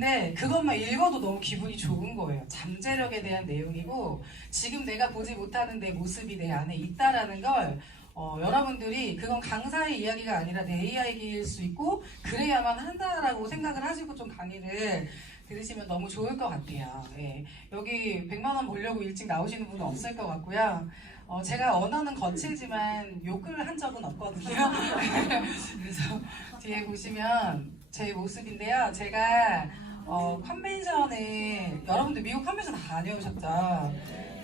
근데 그것만 읽어도 너무 기분이 좋은 거예요. 잠재력에 대한 내용이고 지금 내가 보지 못하는 내 모습이 내 안에 있다라는 걸 여러분들이 그건 강사의 이야기가 아니라 내 이야기일 수 있고 그래야만 한다라고 생각을 하시고 좀 강의를 들으시면 너무 좋을 것 같아요. 예. 여기 100만 원 벌려고 일찍 나오시는 분은 없을 것 같고요. 제가 언어는 거칠지만 욕을 한 적은 없거든요. 그래서 뒤에 보시면 제 모습인데요. 제가 컨벤션에 여러분들 미국 컨벤션 다 다녀오셨죠?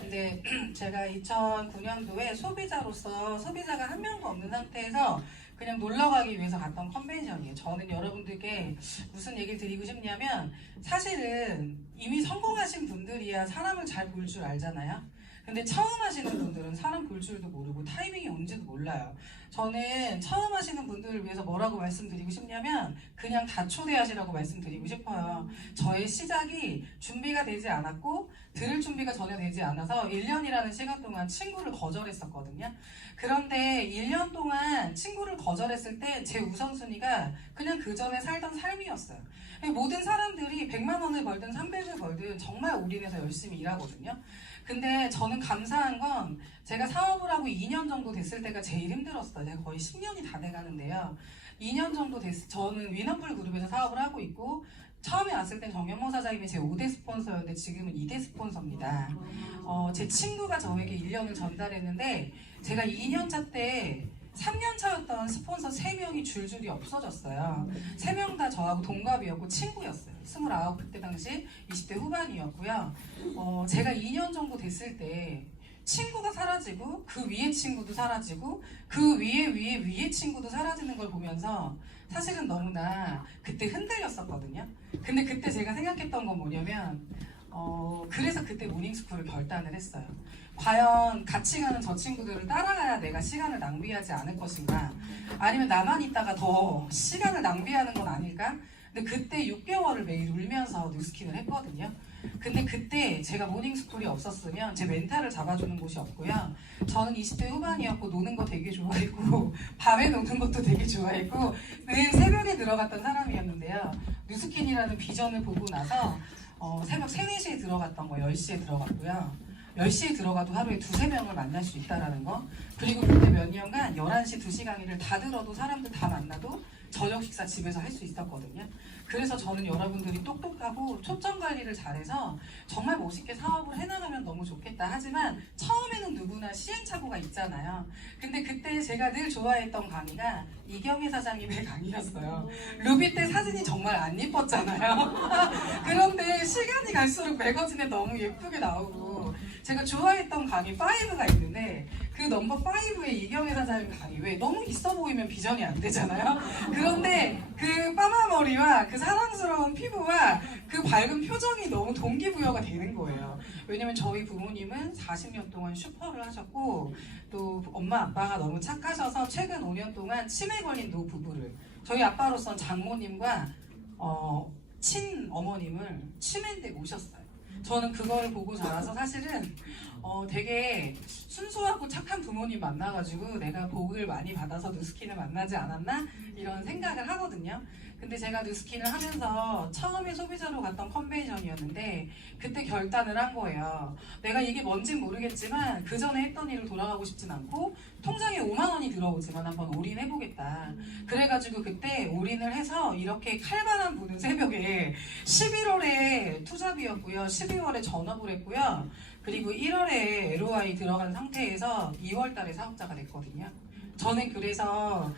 근데 제가 2009년도에 소비자로서 소비자가 한 명도 없는 상태에서 그냥 놀러 가기 위해서 갔던 컨벤션이에요. 저는 여러분들께 무슨 얘기를 드리고 싶냐면 사실은 이미 성공하신 분들이야 사람을 잘 볼 줄 알잖아요. 근데 처음 하시는 분들은 사람 볼 줄도 모르고 타이밍이 온지도 몰라요. 저는 처음 하시는 분들을 위해서 뭐라고 말씀드리고 싶냐면 그냥 다 초대하시라고 말씀드리고 싶어요. 저의 시작이 준비가 되지 않았고 들을 준비가 전혀 되지 않아서 1년이라는 시간 동안 친구를 거절했었거든요. 그런데 1년 동안 친구를 거절했을 때 제 우선순위가 그냥 그 전에 살던 삶이었어요. 모든 사람들이 100만 원을 벌든 300을 벌든 정말 올인해서 열심히 일하거든요. 근데 저는 감사한 건 제가 사업을 하고 2년 정도 됐을 때가 제일 힘들었어요. 제가 거의 10년이 다 돼가는데요. 2년 정도 저는 위너풀 그룹에서 사업을 하고 있고 처음에 왔을 땐 정연모 사장님이 제 5대 스폰서였는데 지금은 2대 스폰서입니다. 제 친구가 저에게 1년을 전달했는데 제가 2년차 때 3년 차였던 스폰서 3명이 줄줄이 없어졌어요. 3명 다 저하고 동갑이었고 친구였어요. 29 그때 당시 20대 후반이었고요. 제가 2년 정도 됐을 때 친구가 사라지고 그 위에 친구도 사라지고 그 위에 친구도 사라지는 걸 보면서 사실은 너무나 그때 흔들렸었거든요. 근데 그때 제가 생각했던 건 뭐냐면 그래서 그때 모닝스쿨을 결단을 했어요. 과연 같이 가는 저 친구들을 따라가야 내가 시간을 낭비하지 않을 것인가, 아니면 나만 있다가 더 시간을 낭비하는 건 아닐까? 근데 그때 6개월을 매일 울면서 뉴스킨을 했거든요. 근데 그때 제가 모닝스쿨이 없었으면 제 멘탈을 잡아주는 곳이 없고요. 저는 20대 후반이었고 노는 거 되게 좋아했고 밤에 노는 것도 되게 좋아했고 늘 새벽에 들어갔던 사람이었는데요. 뉴스킨이라는 비전을 보고 나서 새벽 3, 4시에 들어갔던 거 10시에 들어갔고요. 10시에 들어가도 하루에 2-3명을 만날 수 있다는 거. 그리고 그때 몇 년간 11시 2시 강의를 다 들어도 사람들 다 만나도 저녁 식사 집에서 할 수 있었거든요. 그래서 저는 여러분들이 똑똑하고 초점 관리를 잘해서 정말 멋있게 사업을 해나가면 너무 좋겠다. 하지만 처음에는 누구나 시행착오가 있잖아요. 근데 그때 제가 늘 좋아했던 강의가 이경희 사장님의 강의였어요. 루비 때 사진이 정말 안 예뻤잖아요. 그런데 시간이 갈수록 매거진에 너무 예쁘게 나오고 제가 좋아했던 강의 5가 있는데 그 넘버 5의 이경희 사장님 강의 왜 너무 있어 보이면 비전이 안 되잖아요. 그런데 그 파마머리와 그 사랑스러운 피부와 그 밝은 표정이 너무 동기부여가 되는 거예요. 왜냐면 저희 부모님은 40년 동안 슈퍼를 하셨고 또 엄마 아빠가 너무 착하셔서 최근 5년 동안 치매 걸린 노부부를 저희 아빠로서는 장모님과 친어머님을 치매인데 모셨어요. 저는 그거를 보고 자라서 사실은 되게 순수하고 착한 부모님 만나가지고 내가 복을 많이 받아서 뉴스킨을 만나지 않았나? 이런 생각을 하거든요. 근데 제가 뉴스킨을 하면서 처음에 소비자로 갔던 컨벤션이었는데 그때 결단을 한 거예요. 내가 이게 뭔진 모르겠지만 그 전에 했던 일을 돌아가고 싶진 않고 통장에 5만 원이 들어오지만 한번 올인해보겠다. 그래가지고 그때 올인을 해서 이렇게 칼바람 부는 새벽에 11월에 투잡이었고요. 12월에 전업을 했고요. 그리고 1월에 LOI 들어간 상태에서 2월 달에 사업자가 됐거든요. 저는 그래서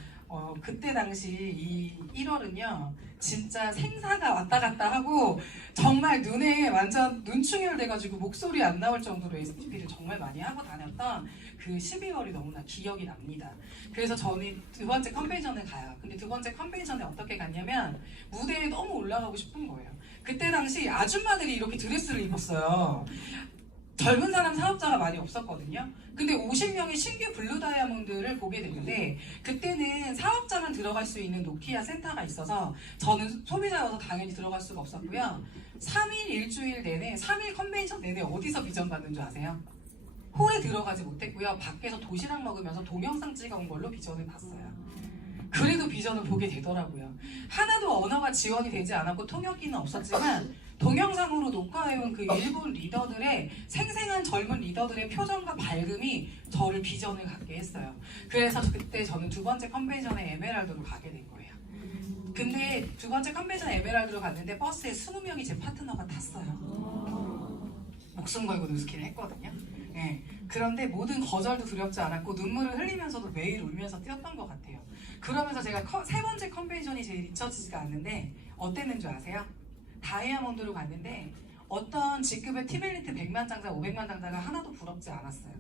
그때 당시 이 1월은요 진짜 생사가 왔다 갔다 하고 정말 눈에 완전 눈충혈 돼가지고 목소리 안 나올 정도로 STP를 정말 많이 하고 다녔던 그 12월이 너무나 기억이 납니다. 그래서 저는 2번째 컨벤션을 가요. 근데 2번째 컨벤션에 어떻게 갔냐면 무대에 너무 올라가고 싶은 거예요. 그때 당시 아줌마들이 이렇게 드레스를 입었어요. 젊은 사람 사업자가 많이 없었거든요. 근데 50명의 신규 블루 다이아몬드를 보게 되는데 그때는 사업자만 들어갈 수 있는 노키아 센터가 있어서 저는 소비자여서 당연히 들어갈 수가 없었고요. 3일 일주일 내내 3일 컨벤션 내내 어디서 비전 받는 줄 아세요? 홀에 들어가지 못했고요. 밖에서 도시락 먹으면서 동영상 찍어온 걸로 비전을 봤어요. 그래도 비전을 보게 되더라고요. 하나도 언어가 지원이 되지 않았고 통역기는 없었지만 동영상으로 녹화해온 그 일본 리더들의 생생한 젊은 리더들의 표정과 밝음이 저를 비전을 갖게 했어요. 그래서 그때 저는 두 번째 컨벤션에 에메랄드로 가게 된 거예요. 근데 두 번째 컨벤션 에메랄드로 갔는데 버스에 20명이 제 파트너가 탔어요. 목숨 걸고 누스키를 했거든요. 네. 그런데 모든 거절도 두렵지 않았고 눈물을 흘리면서도 매일 울면서 뛰었던 것 같아요. 그러면서 제가 세 번째 컨벤션이 제일 잊혀지지가 않는데 어땠는 줄 아세요? 다이아몬드로 갔는데 어떤 직급의 팀엘리트 100만 장자, 500만 장자가 하나도 부럽지 않았어요.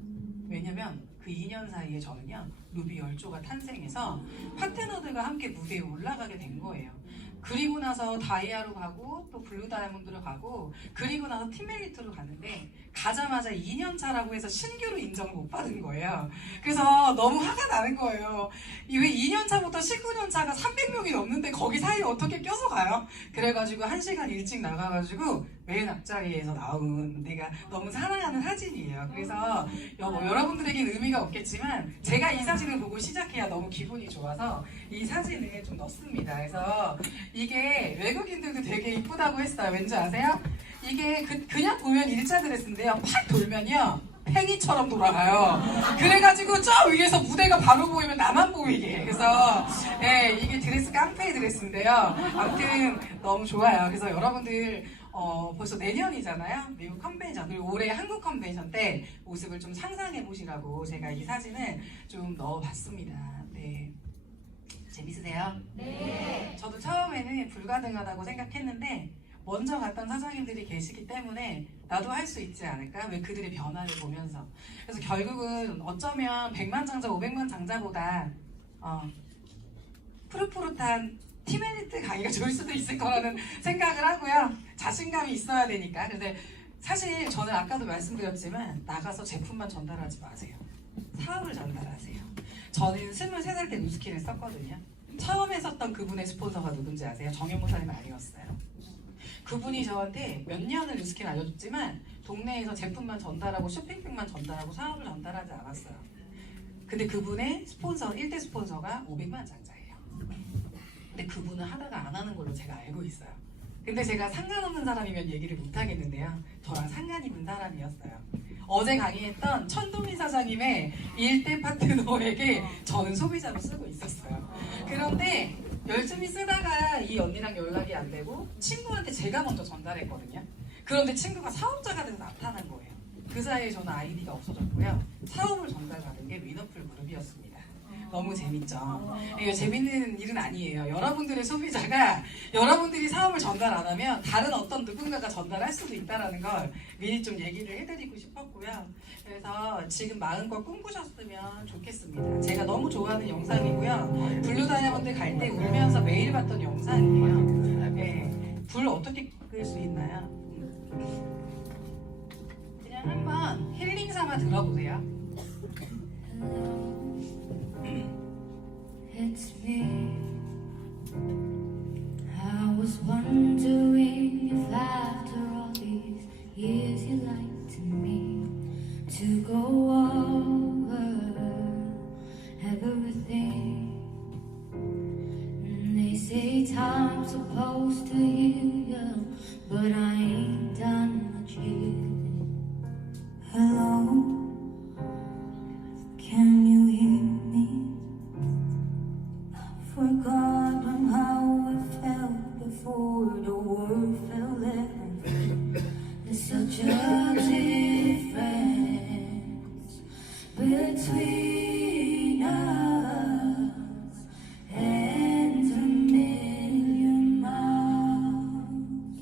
왜냐면 그 2년 사이에 저는요 루비 10조가 탄생해서 파트너들과 함께 무대에 올라가게 된 거예요. 그리고 나서 다이아로 가고 또 블루 다이아몬드로 가고 그리고 나서 팀엘리트로 갔는데 가자마자 2년 차라고 해서 신규로 인정을 못 받은 거예요. 그래서 너무 화가 나는 거예요. 왜 2년 차부터 19년 차가 300명이 넘는데 거기 사이에 어떻게 껴서 가요? 그래가지고 1시간 일찍 나가가지고 맨 앞자리에서 나온 내가 너무 사랑하는 사진이에요. 그래서 여러분들에게는 의미가 없겠지만 제가 이 사진을 보고 시작해야 너무 기분이 좋아서 이 사진을 좀 넣습니다. 그래서 이게 외국인들도 되게 이쁘다고 했어요. 왠지 아세요? 이게 그냥 보면 일자 드레스인데요. 팍 돌면요 팽이처럼 돌아가요. 그래가지고 저 위에서 무대가 바로 보이면 나만 보이게. 그래서 네, 이게 드레스 깡패 드레스인데요. 아무튼 너무 좋아요. 그래서 여러분들 벌써 내년이잖아요. 미국 컨벤션 그리고 올해 한국 컨벤션 때 모습을 좀 상상해 보시라고 제가 이 사진을 좀 넣어봤습니다. 네. 재밌으세요? 네. 저도 처음에는 불가능하다고 생각했는데 먼저 갔던 사장님들이 계시기 때문에 나도 할 수 있지 않을까? 왜 그들의 변화를 보면서. 그래서 결국은 어쩌면 100만 장자, 500만 장자보다 푸릇푸릇한 팀엘리트 강의가 좋을 수도 있을 거라는 생각을 하고요. 자신감이 있어야 되니까. 근데 사실 저는 아까도 말씀드렸지만 나가서 제품만 전달하지 마세요. 사업을 전달하세요. 저는 23살 때 누스키를 썼거든요. 처음에 썼던 그분의 스폰서가 누군지 아세요? 정현 목사님 아니었어요. 그분이 저한테 몇 년을 누스키를 알려줬지만 동네에서 제품만 전달하고 쇼핑백만 전달하고 사업을 전달하지 않았어요. 근데 그분의 스폰서, 1대 스폰서가 500만 장자예요. 근데 그분은 하다가 안 하는 걸로 제가 알고 있어요. 근데 제가 상관없는 사람이면 얘기를 못 하겠는데요. 저랑 상관 있는 사람이었어요. 어제 강의했던 천동희 사장님의 1대 파트너에게 저는 소비자로 쓰고 있었어요. 그런데 열심히 쓰다가 이 언니랑 연락이 안 되고 친구한테 제가 먼저 전달했거든요. 그런데 친구가 사업자가 돼서 나타난 거예요. 그 사이에 저는 아이디가 없어졌고요. 사업을 전달받은 게 위너풀 그룹이었습니다. 너무 재밌죠? 이거 재밌는 일은 아니에요. 여러분들의 소비자가 여러분들이 사업을 전달 안 하면 다른 어떤 누군가가 전달할 수도 있다는 걸 미리 좀 얘기를 해드리고 싶었고요. 그래서 지금 마음껏 꿈꾸셨으면 좋겠습니다. 제가 너무 좋아하는 영상이고요. 블루 다이아몬드 갈 때 울면서 매일 봤던 영상이에요. 네. 불 어떻게 끌 수 있나요? 그냥 한번 힐링 삼아 들어보세요. It's me. I was wondering if after all these years you'd like to me to go over everything. And they say time's supposed to heal you, but I ain't done much healing. Hello, can you hear me? Forgotten how I felt before the world fell in. There's such a difference between us and a million miles.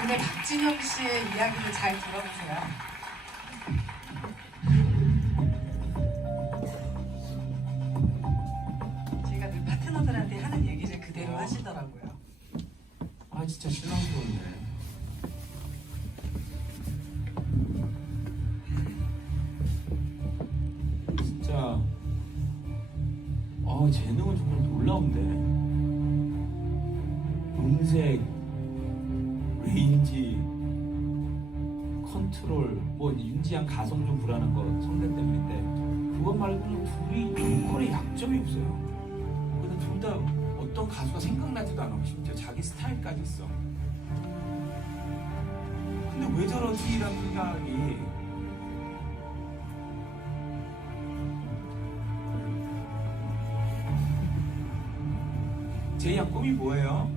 근데 박진영 씨의 이야기를 잘 들어보세요. 제가 늘 파트너들한테 하는 얘기를 그대로 하시더라고요. 아 진짜 실망스럽네. 진짜 재능은 정말 놀라운데 음색, 레인지, 컨트롤, 뭐 윤지한 가성 좀 불안한 거 성대 때문인데 그것 말고는 둘이 인권의 약점이 없어요. 근데 둘 다 어떤 가수가 생각나지도 않아. 심지어 자기 스타일까지 있어. 근데 왜 저러지라는 생각이 제이양 꿈이 뭐예요?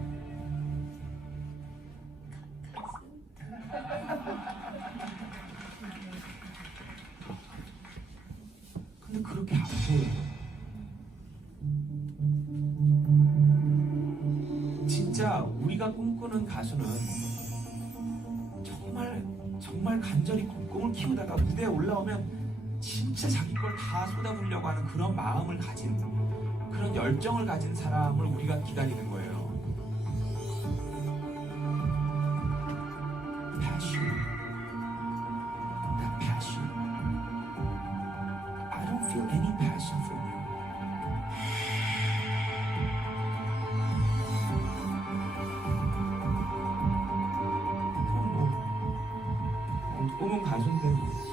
근데 그렇게 안 보여요. 진짜 우리가 꿈꾸는 가수는 정말 간절히 꿈을 키우다가 무대에 올라오면 진짜 자기 걸 다 쏟아부으려고 하는 그런 마음을 가진, 그런 열정을 가진 사람을 우리가 기다리는 거예요. Passion. That passion. I don't feel any passion from you. 꿈은 가수인데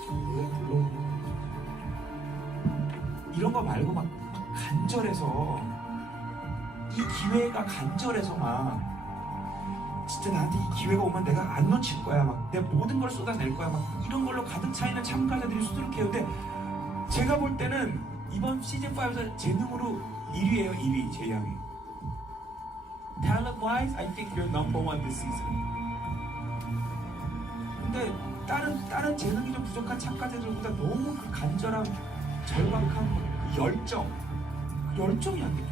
노래 불러. 이런 거 말고 막 간절해서, 이 기회가 간절해서 막 진짜 나한테 이 기회가 오면 내가 안 놓칠 거야, 막 내 모든 걸 쏟아낼 거야, 막 이런 걸로 가득 차 있는 참가자들이 수두룩해요. 근데 제가 볼 때는 이번 시즌 5에서 재능으로 1위예요. 1위 제이양이. Talent wise, I think you're number one this season. 근데 다른 재능이 좀 부족한 참가자들보다 너무 그 간절함, 절박함, 그 열정이 안 느껴져.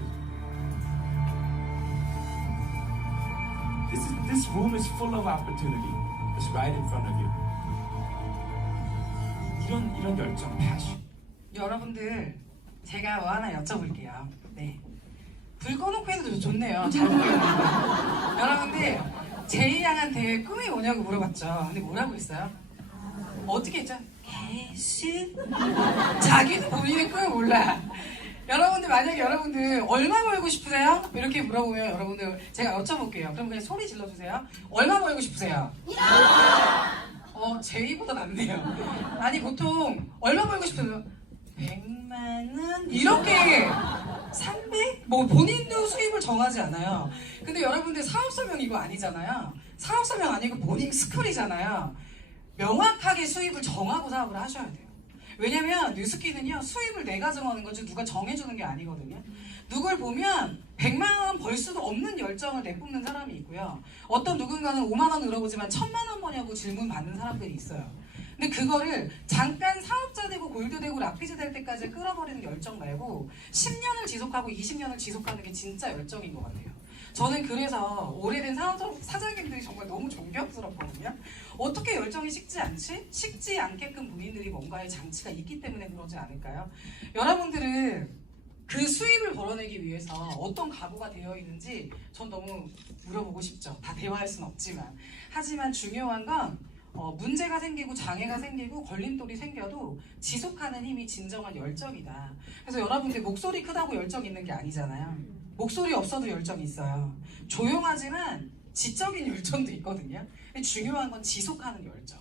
This room is full of opportunity. It's right in front of you. 이런 열정, passion. 여러분들, 제가 뭐 하나 여쭤볼게요. 네. 불 꺼놓고 해도 좋네요. 잘 보여요. 여러분들, 제이 양한테 꿈이 뭐냐고 물어봤죠. 근데 뭐라고 했어요? 어떻게 했죠? 개시? 자기도 본인의 꿈을 몰라. 여러분들, 만약에 여러분들 얼마 벌고 싶으세요? 이렇게 물어보면 여러분들 제가 여쭤볼게요. 그럼 그냥 소리 질러주세요. 얼마 벌고 싶으세요? 제이보다 낫네요. 아니 보통 얼마 벌고 싶으세요? 100만 원? 이렇게 300? 뭐 본인도 수입을 정하지 않아요. 근데 여러분들 사업설명 이거 아니잖아요. 사업설명 아니고 모닝 스쿨이잖아요. 명확하게 수입을 정하고 사업을 하셔야 돼요. 왜냐면 뉴스키는요, 수입을 내가 정하는 거지 누가 정해주는 게 아니거든요. 누굴 보면 100만 원 벌 수도 없는 열정을 내뿜는 사람이 있고요. 어떤 누군가는 5만 원 물어보지만 1000만 원 버냐고 질문 받는 사람들이 있어요. 근데 그거를 잠깐 사업자 되고 골드 되고 락피즈 될 때까지 끌어버리는 열정 말고 10년을 지속하고 20년을 지속하는 게 진짜 열정인 것 같아요. 저는 그래서 오래된 사장님들이 정말 너무 존경스럽거든요. 어떻게 열정이 식지 않지? 식지 않게끔 본인들이 뭔가의 장치가 있기 때문에 그러지 않을까요? 여러분들은 그 수입을 벌어내기 위해서 어떤 각오가 되어 있는지 전 너무 물어보고 싶죠. 다 대화할 순 없지만. 하지만 중요한 건 문제가 생기고 장애가 생기고 걸림돌이 생겨도 지속하는 힘이 진정한 열정이다. 그래서 여러분들 목소리 크다고 열정 있는 게 아니잖아요. 목소리 없어도 열정이 있어요. 조용하지만 지적인 열정도 있거든요. 중요한 건 지속하는 열정.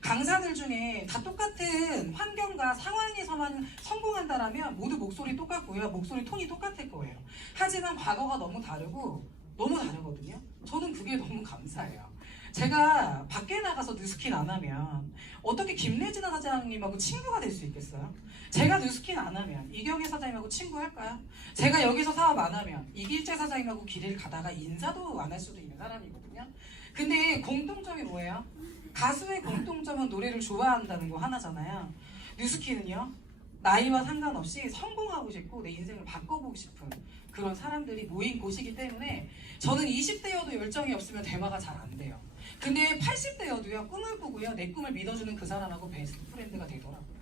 강사들 중에 다 똑같은 환경과 상황에서만 성공한다라면 모두 목소리 똑같고요. 목소리 톤이 똑같을 거예요. 하지만 과거가 너무 다르거든요. 저는 그게 너무 감사해요. 제가 밖에 나가서 뉴스킨 안 하면 어떻게 김래진아 사장님하고 친구가 될 수 있겠어요? 제가 뉴스킨 안 하면 이경혜 사장님하고 친구할까요? 제가 여기서 사업 안 하면 이길재 사장님하고 길을 가다가 인사도 안 할 수도 있는 사람이거든요. 근데 공통점이 뭐예요? 가수의 공통점은 노래를 좋아한다는 거 하나잖아요. 뉴스킨은요, 나이와 상관없이 성공하고 싶고 내 인생을 바꿔보고 싶은 그런 사람들이 모인 곳이기 때문에 저는 20대여도 열정이 없으면 대화가 잘 안 돼요. 근데 80대여도요 꿈을 꾸고요 내 꿈을 믿어주는 그 사람하고 베스트 프렌드가 되더라고요.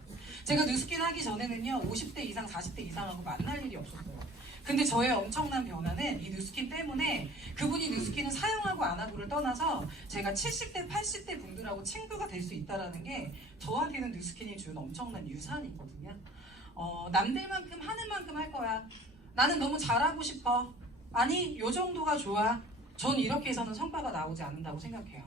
제가 뉴스킨 하기 전에는요 50대 이상 40대 이상하고 만날 일이 없었어요. 근데 저의 엄청난 변화는 이 뉴스킨 때문에 그분이 뉴스킨을 사용하고 안 하고를 떠나서 제가 70대 80대 분들하고 친구가 될 수 있다는 게 저한테는 뉴스킨이 준 엄청난 유산이거든요. 남들만큼 하는 만큼 할 거야. 나는 너무 잘하고 싶어. 아니 요 정도가 좋아. 전 이렇게 해서는 성과가 나오지 않는다고 생각해요.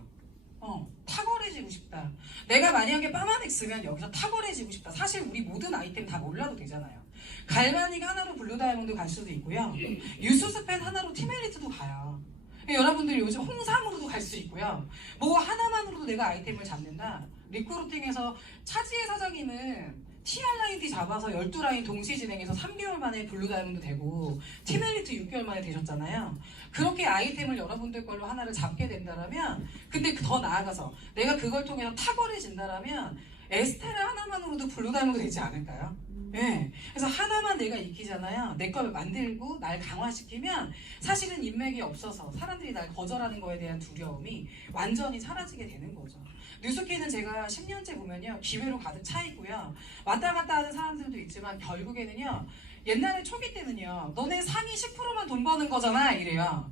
탁월해지고 싶다. 내가 만약에 빠마넥스면 여기서 탁월해지고 싶다. 사실 우리 모든 아이템 다 몰라도 되잖아요. 갈바닉 하나로 블루 다이아몬드 갈 수도 있고요. 유수스펜 하나로 팀엘리트도 가요. 여러분들 요즘 홍삼으로도 갈 수 있고요. 뭐 하나만으로도 내가 아이템을 잡는다. 리크루팅에서 차지의 사장님은 TR라인 잡아서 12라인 동시 진행해서 3개월 만에 블루 다이아몬드 되고 팀엘리트 6개월 만에 되셨잖아요. 그렇게 아이템을 여러분들 걸로 하나를 잡게 된다면 근데 더 나아가서 내가 그걸 통해서 탁월해진다면 에스테라 하나만으로도 블루 다이아몬드 되지 않을까요? 네. 그래서 하나만 내가 익히잖아요. 내 걸 만들고 날 강화시키면 사실은 인맥이 없어서 사람들이 날 거절하는 거에 대한 두려움이 완전히 사라지게 되는 거죠. 뉴스킨은 제가 10년째 보면요 기회로 가득 차 있고요. 왔다 갔다 하는 사람들도 있지만 결국에는요 옛날에 초기 때는요 너네 상위 10%만 돈 버는 거잖아 이래요.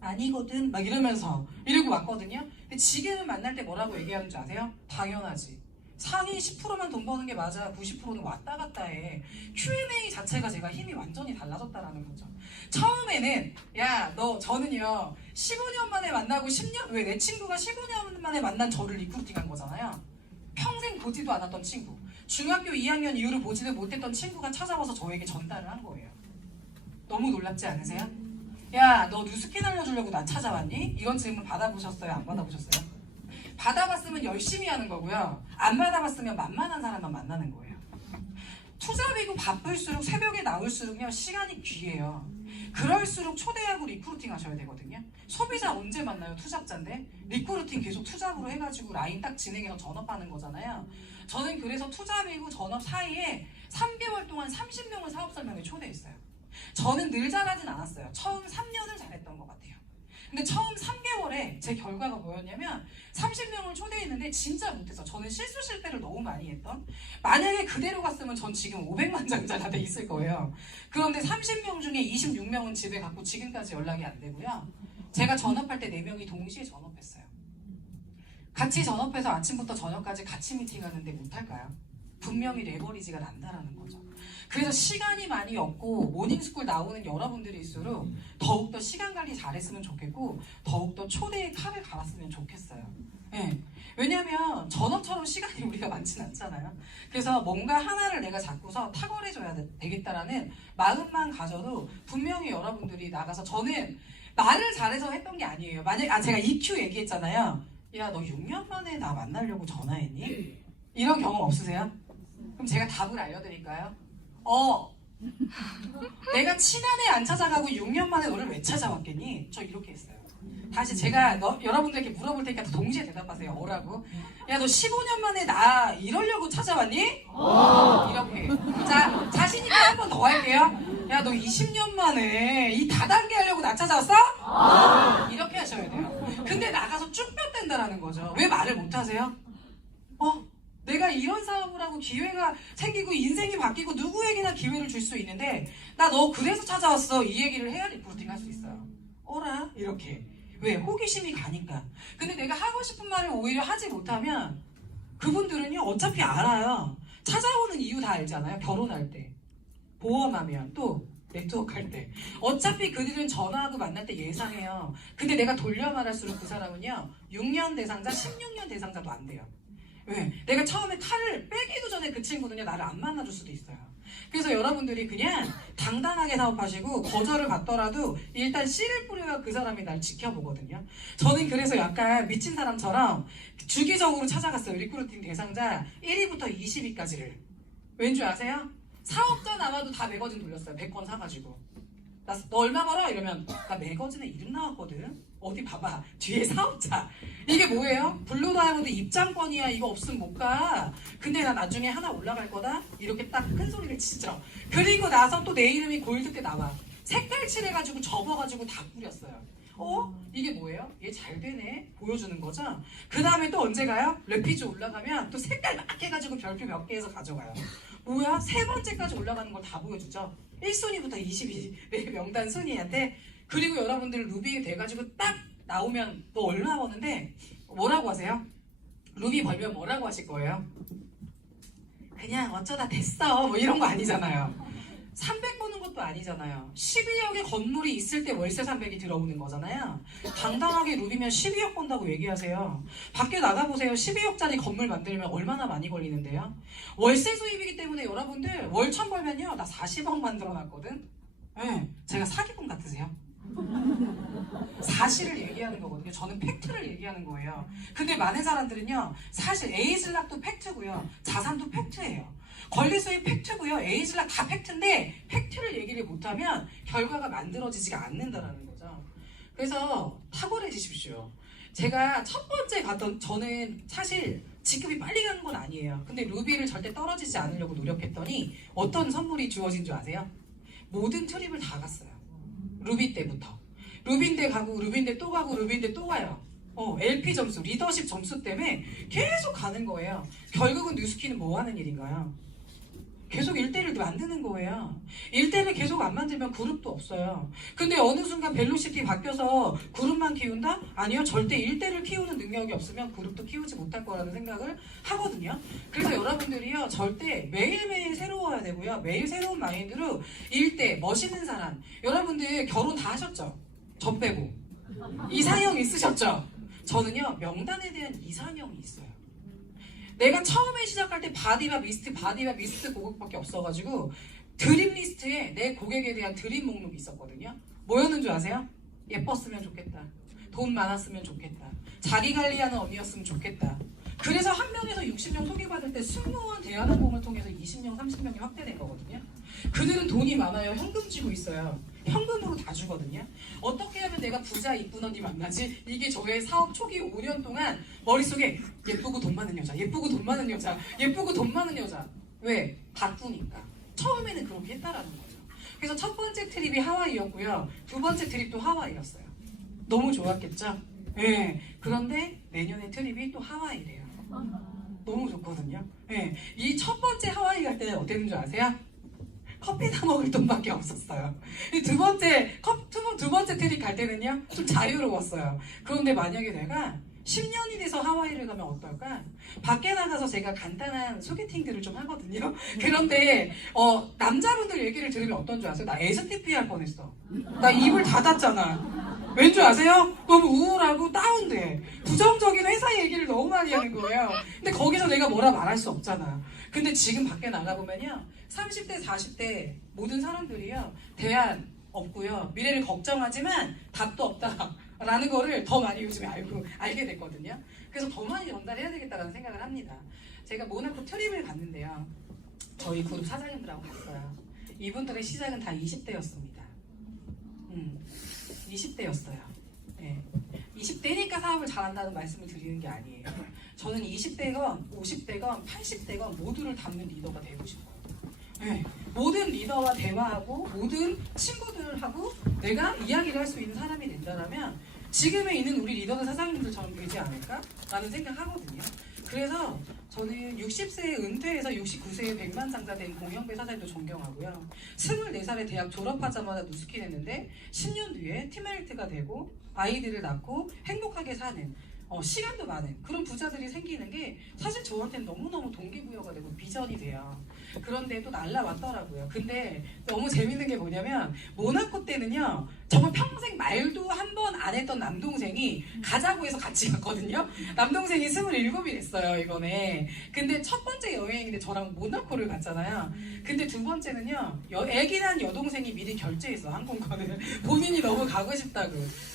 아니거든 막 이러면서 이러고 왔거든요. 근데 지금은 만날 때 뭐라고 얘기하는 줄 아세요? 당연하지. 상위 10%만 돈 버는 게 맞아. 90%는 왔다 갔다 해. Q&A 자체가 제가 힘이 완전히 달라졌다라는 거죠. 처음에는 저는요 15년 만에 만나고 10년 왜 내 친구가 15년 만에 만난 저를 리크루팅한 거잖아요. 평생 보지도 않았던 친구, 중학교 2학년 이후로 보지도 못했던 친구가 찾아와서 저에게 전달을 한 거예요. 너무 놀랍지 않으세요? 야, 너 뉴스킨 알려주려고 나 찾아왔니? 이런 질문 받아보셨어요? 안 받아보셨어요? 받아봤으면 열심히 하는 거고요. 안 받아봤으면 만만한 사람만 만나는 거예요. 투잡이고 바쁠수록 새벽에 나올수록요 시간이 귀해요. 그럴수록 초대하고 리크루팅 하셔야 되거든요. 소비자 언제 만나요? 투잡자인데 리크루팅 계속 투잡으로 해가지고 라인 딱 진행해서 전업하는 거잖아요. 저는 그래서 투잡이고 전업 사이에 3개월 동안 30명을 사업 설명회 초대했어요. 저는 늘 잘하진 않았어요. 처음 3년은 잘했던 것 같아요. 근데 처음 3개월에 제 결과가 뭐였냐면 30명을 초대했는데 진짜 못했어. 저는 실수 실패를 너무 많이 했던. 만약에 그대로 갔으면 전 지금 500만 장자가 돼 있을 거예요. 그런데 30명 중에 26명은 집에 갔고 지금까지 연락이 안 되고요. 제가 전업할 때 4명이 동시에 전업했어요. 같이 전업해서 아침부터 저녁까지 같이 미팅하는데 못할까요? 분명히 레버리지가 난다라는 거죠. 그래서 시간이 많이 없고 모닝스쿨 나오는 여러분들일수록 더욱더 시간 관리 잘했으면 좋겠고 더욱더 초대의 칼을 갈았으면 좋겠어요. 네. 왜냐하면 전업처럼 시간이 우리가 많진 않잖아요. 그래서 뭔가 하나를 내가 잡고서 탁월해져야 되겠다라는 마음만 가져도 분명히 여러분들이 나가서 저는 말을 잘해서 했던 게 아니에요. 제가 EQ 얘기했잖아요. 야, 너 6년 만에 나 만나려고 전화했니? 이런 경험 없으세요? 그럼 제가 답을 알려드릴까요? 내가 친한 애 안 찾아가고 6년 만에 너를 왜 찾아왔겠니? 저 이렇게 했어요. 다시 제가 여러분들께 물어볼 테니까 동시에 대답하세요. 뭐라고? 야, 너 15년 만에 나 이러려고 찾아왔니? 이렇게. 자, 자신 있게 한 번 더 할게요. 야, 너 20년 만에 이 다단계 하려고 나 찾아왔어? 이렇게 하셔야 돼요. 근데 나가서 쭉 뼈댄다라는 거죠. 왜 말을 못 하세요? 내가 이런 사업을 하고 기회가 생기고 인생이 바뀌고 누구에게나 기회를 줄 수 있는데 나 너 그래서 찾아왔어 이 얘기를 해야 리포팅 할 수 있어요. 어라? 이렇게. 왜? 호기심이 가니까. 근데 내가 하고 싶은 말을 오히려 하지 못하면 그분들은요 어차피 알아요. 찾아오는 이유 다 알잖아요. 결혼할 때, 보험하면, 또 네트워크 할 때. 어차피 그들은 전화하고 만날 때 예상해요. 근데 내가 돌려 말할수록 그 사람은요 6년 대상자, 16년 대상자도 안 돼요. 왜? 내가 처음에 칼을 빼기도 전에 그 친구는요 나를 안 만나줄 수도 있어요. 그래서 여러분들이 그냥 당당하게 사업하시고 거절을 받더라도 일단 씨를 뿌려야 그 사람이 날 지켜보거든요. 저는 그래서 약간 미친 사람처럼 주기적으로 찾아갔어요. 리크루팅 대상자 1위부터 20위까지를. 왠지 아세요? 사업자 나와도 다 매거진 돌렸어요. 100건 사가지고. 너 얼마 벌어? 이러면 나 매거진에 이름 나왔거든. 어디 봐봐. 뒤에 사업자. 이게 뭐예요? 블루 다이아몬드 입장권이야. 이거 없으면 못 가. 근데 나 나중에 하나 올라갈 거다. 이렇게 딱 큰 소리를 치죠. 그리고 나서 또 내 이름이 골드 때 나와. 색깔 칠해가지고 접어가지고 다 뿌렸어요. 이게 뭐예요? 얘 잘 되네 보여주는 거죠. 그 다음에 또 언제 가요? 레피즈 올라가면 또 색깔 막 해가지고 별표 몇 개 해서 가져가요. 뭐야? 세 번째까지 올라가는 걸 다 보여주죠. 1순위부터 22 명단 순위한테. 그리고 여러분들 루비 돼가지고 딱 나오면 너 얼마 버는데 뭐라고 하세요? 루비 벌면 뭐라고 하실 거예요? 그냥 어쩌다 됐어 뭐 이런 거 아니잖아요. 300 버는 것도 아니잖아요. 12억의 건물이 있을 때 월세 300이 들어오는 거잖아요. 당당하게 루비면 12억 번다고 얘기하세요. 밖에 나가보세요. 12억짜리 건물 만들면 얼마나 많이 걸리는데요. 월세 수입이기 때문에 여러분들 월천 벌면요 나 40억 만들어놨거든. 네, 제가 사기꾼 같으세요? 사실을 얘기하는 거거든요. 저는 팩트를 얘기하는 거예요. 근데 많은 사람들은요 사실 에이즐락도 팩트고요 자산도 팩트예요. 권리수입 팩트고요 에이즐락 다 팩트인데 팩트를 얘기를 못하면 결과가 만들어지지가 않는다라는 거죠. 그래서 탁월해지십시오. 제가 첫 번째 갔던 저는 사실 직급이 빨리 가는 건 아니에요. 근데 루비를 절대 떨어지지 않으려고 노력했더니 어떤 선물이 주어진 줄 아세요? 모든 트립을 다 갔어요. 루비 때부터 루비인데 가고 루비인데 또 가고 루비인데 또 가요. LP 점수, 리더십 점수 때문에 계속 가는 거예요. 결국은 뉴스키는 뭐 하는 일인가요? 계속 1대1을 만드는 거예요. 1대1을 계속 안 만들면 그룹도 없어요. 근데 어느 순간 벨로시티 바뀌어서 그룹만 키운다? 아니요. 절대 1대1을 키우는 능력이 없으면 그룹도 키우지 못할 거라는 생각을 하거든요. 그래서 여러분들이요. 절대 매일매일 새로워야 되고요. 매일 새로운 마인드로 1대 멋있는 사람. 여러분들 결혼 다 하셨죠? 저 빼고. 이상형 있으셨죠? 저는요. 명단에 대한 이상형이 있어요. 내가 처음에 시작할 때 바디바 미스트 고객밖에 없어가지고 드림 리스트에 내 고객에 대한 드림 목록이 있었거든요. 뭐였는 줄 아세요? 예뻤으면 좋겠다. 돈 많았으면 좋겠다. 자기 관리하는 언니였으면 좋겠다. 그래서 한 명에서 60명 소개받을 때 승무원 대한항공을 통해서 20명, 30명이 확대된 거거든요. 그들은 돈이 많아요. 현금 쥐고 있어요. 현금으로 다 주거든요. 어떻게 하면 내가 부자 이쁜 언니 만나지? 이게 저의 사업 초기 5년 동안 머릿속에 예쁘고 돈 많은 여자, 예쁘고 돈 많은 여자, 예쁘고 돈 많은 여자. 왜? 바쁘니까. 처음에는 그렇게 했다라는 거죠. 그래서 첫 번째 트립이 하와이였고요. 두 번째 트립도 하와이였어요. 너무 좋았겠죠? 네. 그런데 내년에 트립이 또 하와이래요. 너무 좋거든요. 네. 이 첫 번째 하와이 갈 때는 어땠는 줄 아세요? 커피 사 먹을 돈밖에 없었어요. 두 번째 트립 갈 때는요, 좀 자유로웠어요. 그런데 만약에 내가 10년이 돼서 하와이를 가면 어떨까? 밖에 나가서 제가 간단한 소개팅들을 좀 하거든요. 그런데 남자분들 얘기를 들으면 어떤 줄 아세요? 나 STP 할 뻔했어. 나 입을 닫았잖아. 왠 줄 아세요? 너무 우울하고 다운돼. 부정적인 회사 얘기를 너무 많이 하는 거예요. 근데 거기서 내가 뭐라 말할 수 없잖아. 근데 지금 밖에 나가보면요. 30대, 40대 모든 사람들이요. 대안 없고요. 미래를 걱정하지만 답도 없다. 라는 거를 더 많이 요즘에 알게 됐거든요. 그래서 더 많이 전달해야 되겠다는 생각을 합니다. 제가 모나코 트립을 갔는데요. 저희 그룹 사장님들하고 갔어요. 이분들의 시작은 다 20대였습니다. 20대였어요. 네. 20대니까 사업을 잘한다는 말씀을 드리는 게 아니에요. 저는 20대건 50대건 80대건 모두를 담는 리더가 되고 싶어요. 네. 모든 리더와 대화하고 모든 친구들하고 내가 이야기를 할 수 있는 사람이 된다면 지금에 있는 우리 리더들 사장님들처럼 되지 않을까라는 생각하거든요. 그래서 저는 60세에 은퇴해서 69세에 백만장자 된 공영배 사장님도 존경하고요. 24살에 대학 졸업하자마자 누스킨 했는데 10년 뒤에 팀메이트가 되고 아이들을 낳고 행복하게 사는 시간도 많은 그런 부자들이 생기는 게 사실 저한테는 너무너무 동기부여가 되고 비전이 돼요. 그런데 또 날라왔더라고요. 근데 너무 재밌는 게 뭐냐면 모나코 때는요. 정말 평생 말도 한 번 안 했던 남동생이 가자고 해서 같이 갔거든요. 남동생이 27이 됐어요 이번에. 근데 첫 번째 여행인데 저랑 모나코를 갔잖아요. 근데 두 번째는요. 애기 낳은 여동생이 미리 결제했어 항공권을. 본인이 너무 가고 싶다고.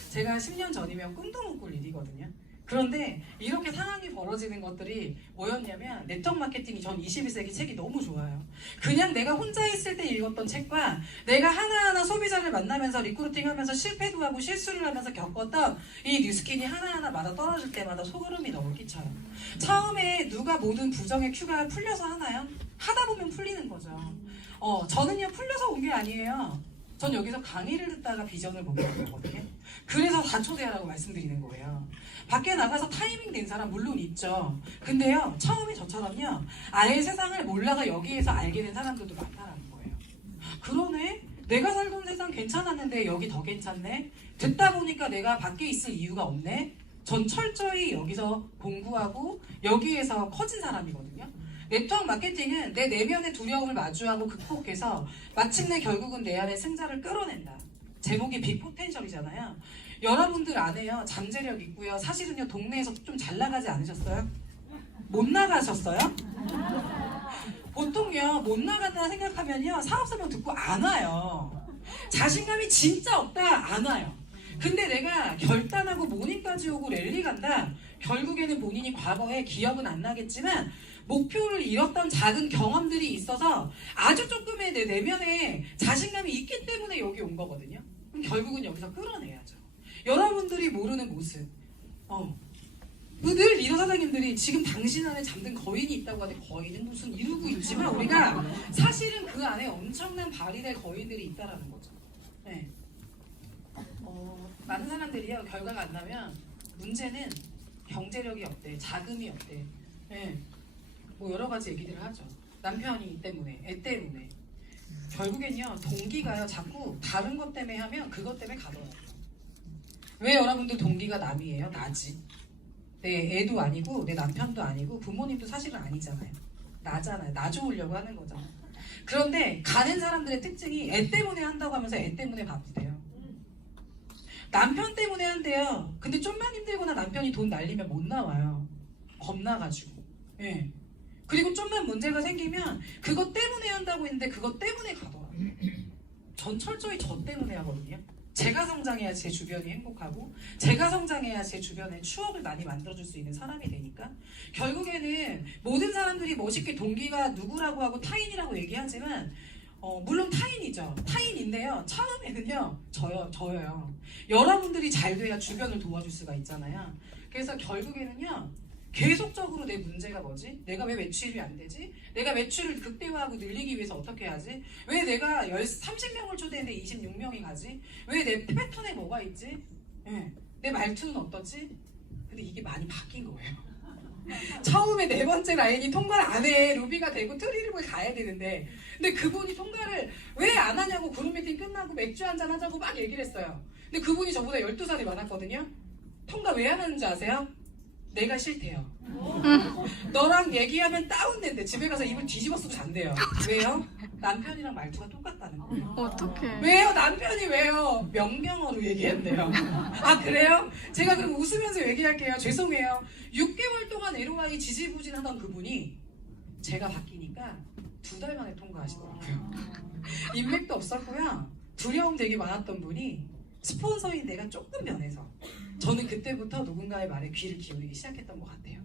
제가 10년 전이면 꿈도 못 꿀 일이거든요. 그런데 이렇게 상황이 벌어지는 것들이 뭐였냐면 네트워크 마케팅이 전 21세기 책이 너무 좋아요. 그냥 내가 혼자 있을 때 읽었던 책과 내가 하나하나 소비자를 만나면서 리크루팅하면서 실패도 하고 실수를 하면서 겪었던 이 뉴스킨이 하나하나마다 떨어질 때마다 소름이 너무 끼쳐요. 처음에 누가 모든 부정의 큐가 풀려서 하나요? 하다 보면 풀리는 거죠. 저는요 풀려서 온 게 아니에요. 전 여기서 강의를 듣다가 비전을 보게 된 거거든요. 그래서 다 초대하라고 말씀드리는 거예요. 밖에 나가서 타이밍 된 사람 물론 있죠. 근데요, 처음에 저처럼요, 아예 세상을 몰라서 여기에서 알게 된 사람들도 많다라는 거예요. 그러네? 내가 살던 세상 괜찮았는데 여기 더 괜찮네? 듣다 보니까 내가 밖에 있을 이유가 없네? 전 철저히 여기서 공부하고 여기에서 커진 사람이거든요. 네트워크 마케팅은 내 내면의 두려움을 마주하고 극복해서 마침내 결국은 내 안에 승자를 끌어낸다. 제목이 빅포텐셜이잖아요. 여러분들 안에요, 잠재력 있고요. 사실은요, 동네에서 좀 잘 나가지 않으셨어요? 못 나가셨어요? 보통요, 못 나간다 생각하면요, 사업 설명 듣고 안 와요. 자신감이 진짜 없다, 안 와요. 근데 내가 결단하고 모닝까지 오고 랠리 간다. 결국에는 본인이 과거에 기억은 안 나겠지만 목표를 잃었던 작은 경험들이 있어서 아주 조금의 내 내면에 자신감이 있기 때문에 여기 온 거거든요. 그럼 결국은 여기서 끌어내야죠. 여러분들이 모르는 모습. 늘 리더 사장님들이 지금 당신 안에 잠든 거인이 있다고 하는데 거인은 무슨 이루고 있지만 우리가 사실은 그 안에 엄청난 발휘될 거인들이 있다라는 거죠. 네. 많은 사람들이요, 결과가 안 나면 문제는 경제력이 없대, 자금이 없대. 네. 뭐 여러 가지 얘기들을 하죠. 남편이 때문에, 애 때문에. 결국엔요, 동기가요, 자꾸 다른 것 때문에 하면 그것 때문에 가더라고요. 왜 여러분들 동기가 남이에요? 나지. 내 애도 아니고 내 남편도 아니고 부모님도 사실은 아니잖아요. 나잖아요. 나 좋으려고 하는 거잖아요. 그런데 가는 사람들의 특징이 애 때문에 한다고 하면서 애 때문에 바쁘대요. 남편 때문에 한대요. 근데 좀만 힘들거나 남편이 돈 날리면 못 나와요. 겁나가지고. 예. 그리고 좀만 문제가 생기면 그것 때문에 한다고 했는데 그것 때문에 가더라고요. 전 철저히 저 때문에 하거든요. 제가 성장해야 제 주변이 행복하고 제가 성장해야 제 주변에 추억을 많이 만들어줄 수 있는 사람이 되니까 결국에는 모든 사람들이 멋있게 동기가 누구라고 하고 타인이라고 얘기하지만 물론 타인이죠. 타인인데요. 처음에는요. 저예요. 여러분들이 잘 돼야 주변을 도와줄 수가 있잖아요. 그래서 결국에는요. 계속적으로 내 문제가 뭐지? 내가 왜 매출이 안 되지? 내가 매출을 극대화하고 늘리기 위해서 어떻게 해야지? 왜 내가 30명을 초대했는데 26명이 가지? 왜 내 패턴에 뭐가 있지? 네. 내 말투는 어떠지? 근데 이게 많이 바뀐 거예요. 처음에 네 번째 라인이 통과를 안 해. 루비가 되고 트리를 가야 되는데 근데 그분이 통과를 왜 안 하냐고 그룹 미팅 끝나고 맥주 한잔 하자고 막 얘기를 했어요. 근데 그분이 저보다 12살이 많았거든요. 통과 왜 안 하는지 아세요? 내가 싫대요. 너랑 얘기하면 다운된대. 집에 가서 입을 뒤집어 쓰고 잔대요. 왜요? 남편이랑 말투가 똑같다는 거예요. 어떡해. 왜요? 남편이 왜요? 명령어로 얘기한대요. 아 그래요? 제가 그럼 웃으면서 얘기할게요. 죄송해요. 6개월 동안 LOI 지지부진하던 그분이 제가 바뀌니까 2달 만에 통과하시더라고요. 인맥도 없었고요. 두려움 되게 많았던 분이 스폰서인 내가 조금 변해서 저는 그때부터 누군가의 말에 귀를 기울이기 시작했던 것 같아요.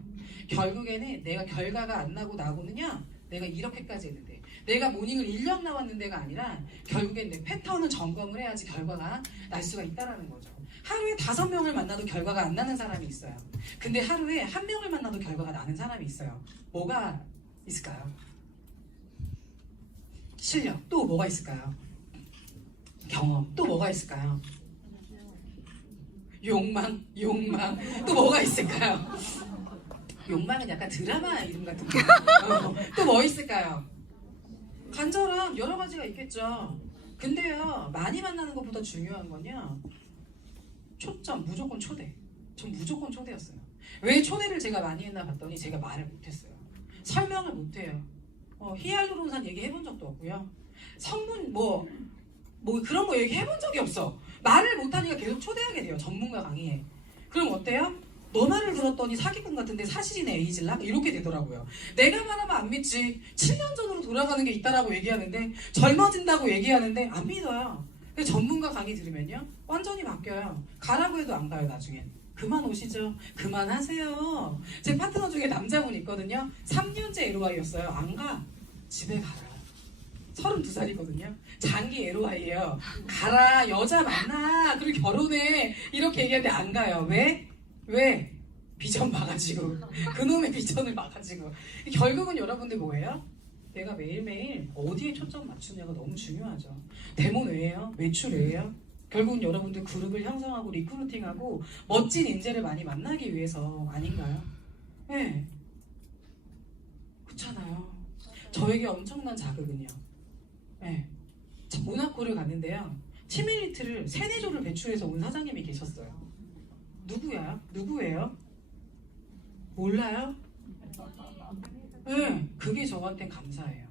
결국에는 내가 결과가 안 나고는요. 내가 이렇게까지 했는데 내가 모닝을 1년 나왔는 데가 아니라 결국엔 내 패턴을 점검을 해야지 결과가 날 수가 있다는 거죠. 하루에 5명을 만나도 결과가 안 나는 사람이 있어요. 근데 하루에 1명을 만나도 결과가 나는 사람이 있어요. 뭐가 있을까요? 실력. 또 뭐가 있을까요? 경험. 또 뭐가 있을까요? 욕망. 또 뭐가 있을까요? 욕망은 약간 드라마 이름 같은 거. 또 뭐 있을까요? 간절함 여러 가지가 있겠죠. 근데요, 많이 만나는 것보다 중요한 건요, 초점, 무조건 초대. 전 무조건 초대였어요. 왜 초대를 제가 많이 했나 봤더니 제가 말을 못했어요. 설명을 못해요. 히알루론산 얘기해본 적도 없고요. 성분 뭐 그런 거 얘기해본 적이 없어. 말을 못하니까 계속 초대하게 돼요. 전문가 강의에. 그럼 어때요? 너 말을 들었더니 사기꾼 같은데 사실이네 에이즐락? 이렇게 되더라고요. 내가 말하면 안 믿지. 7년 전으로 돌아가는 게 있다라고 얘기하는데 젊어진다고 얘기하는데 안 믿어요. 근데 전문가 강의 들으면요 완전히 바뀌어요. 가라고 해도 안 가요. 나중엔. 그만 오시죠. 그만하세요. 제 파트너 중에 남자분 있거든요. 3년째 LOI였어요. 안 가. 집에 가요. 32살이거든요. 장기 LOI예요. 가라. 여자 만나. 그리고 결혼해. 이렇게 얘기하는데 안 가요. 왜? 비전 막아지고. 그놈의 비전을 막아지고. 결국은 여러분들 뭐예요? 내가 매일매일 어디에 초점 맞추냐가 너무 중요하죠. 데모 외에요? 매출 외에요? 결국은 여러분들 그룹을 형성하고 리크루팅하고 멋진 인재를 많이 만나기 위해서 아닌가요? 네. 그렇잖아요. 저에게 엄청난 자극은요. 네. 모나코를 갔는데요. 팀 엘리트를 3-4조를 배출해서 온 사장님이 계셨어요. 누구예요? 몰라요? 네, 그게 저한테 감사해요.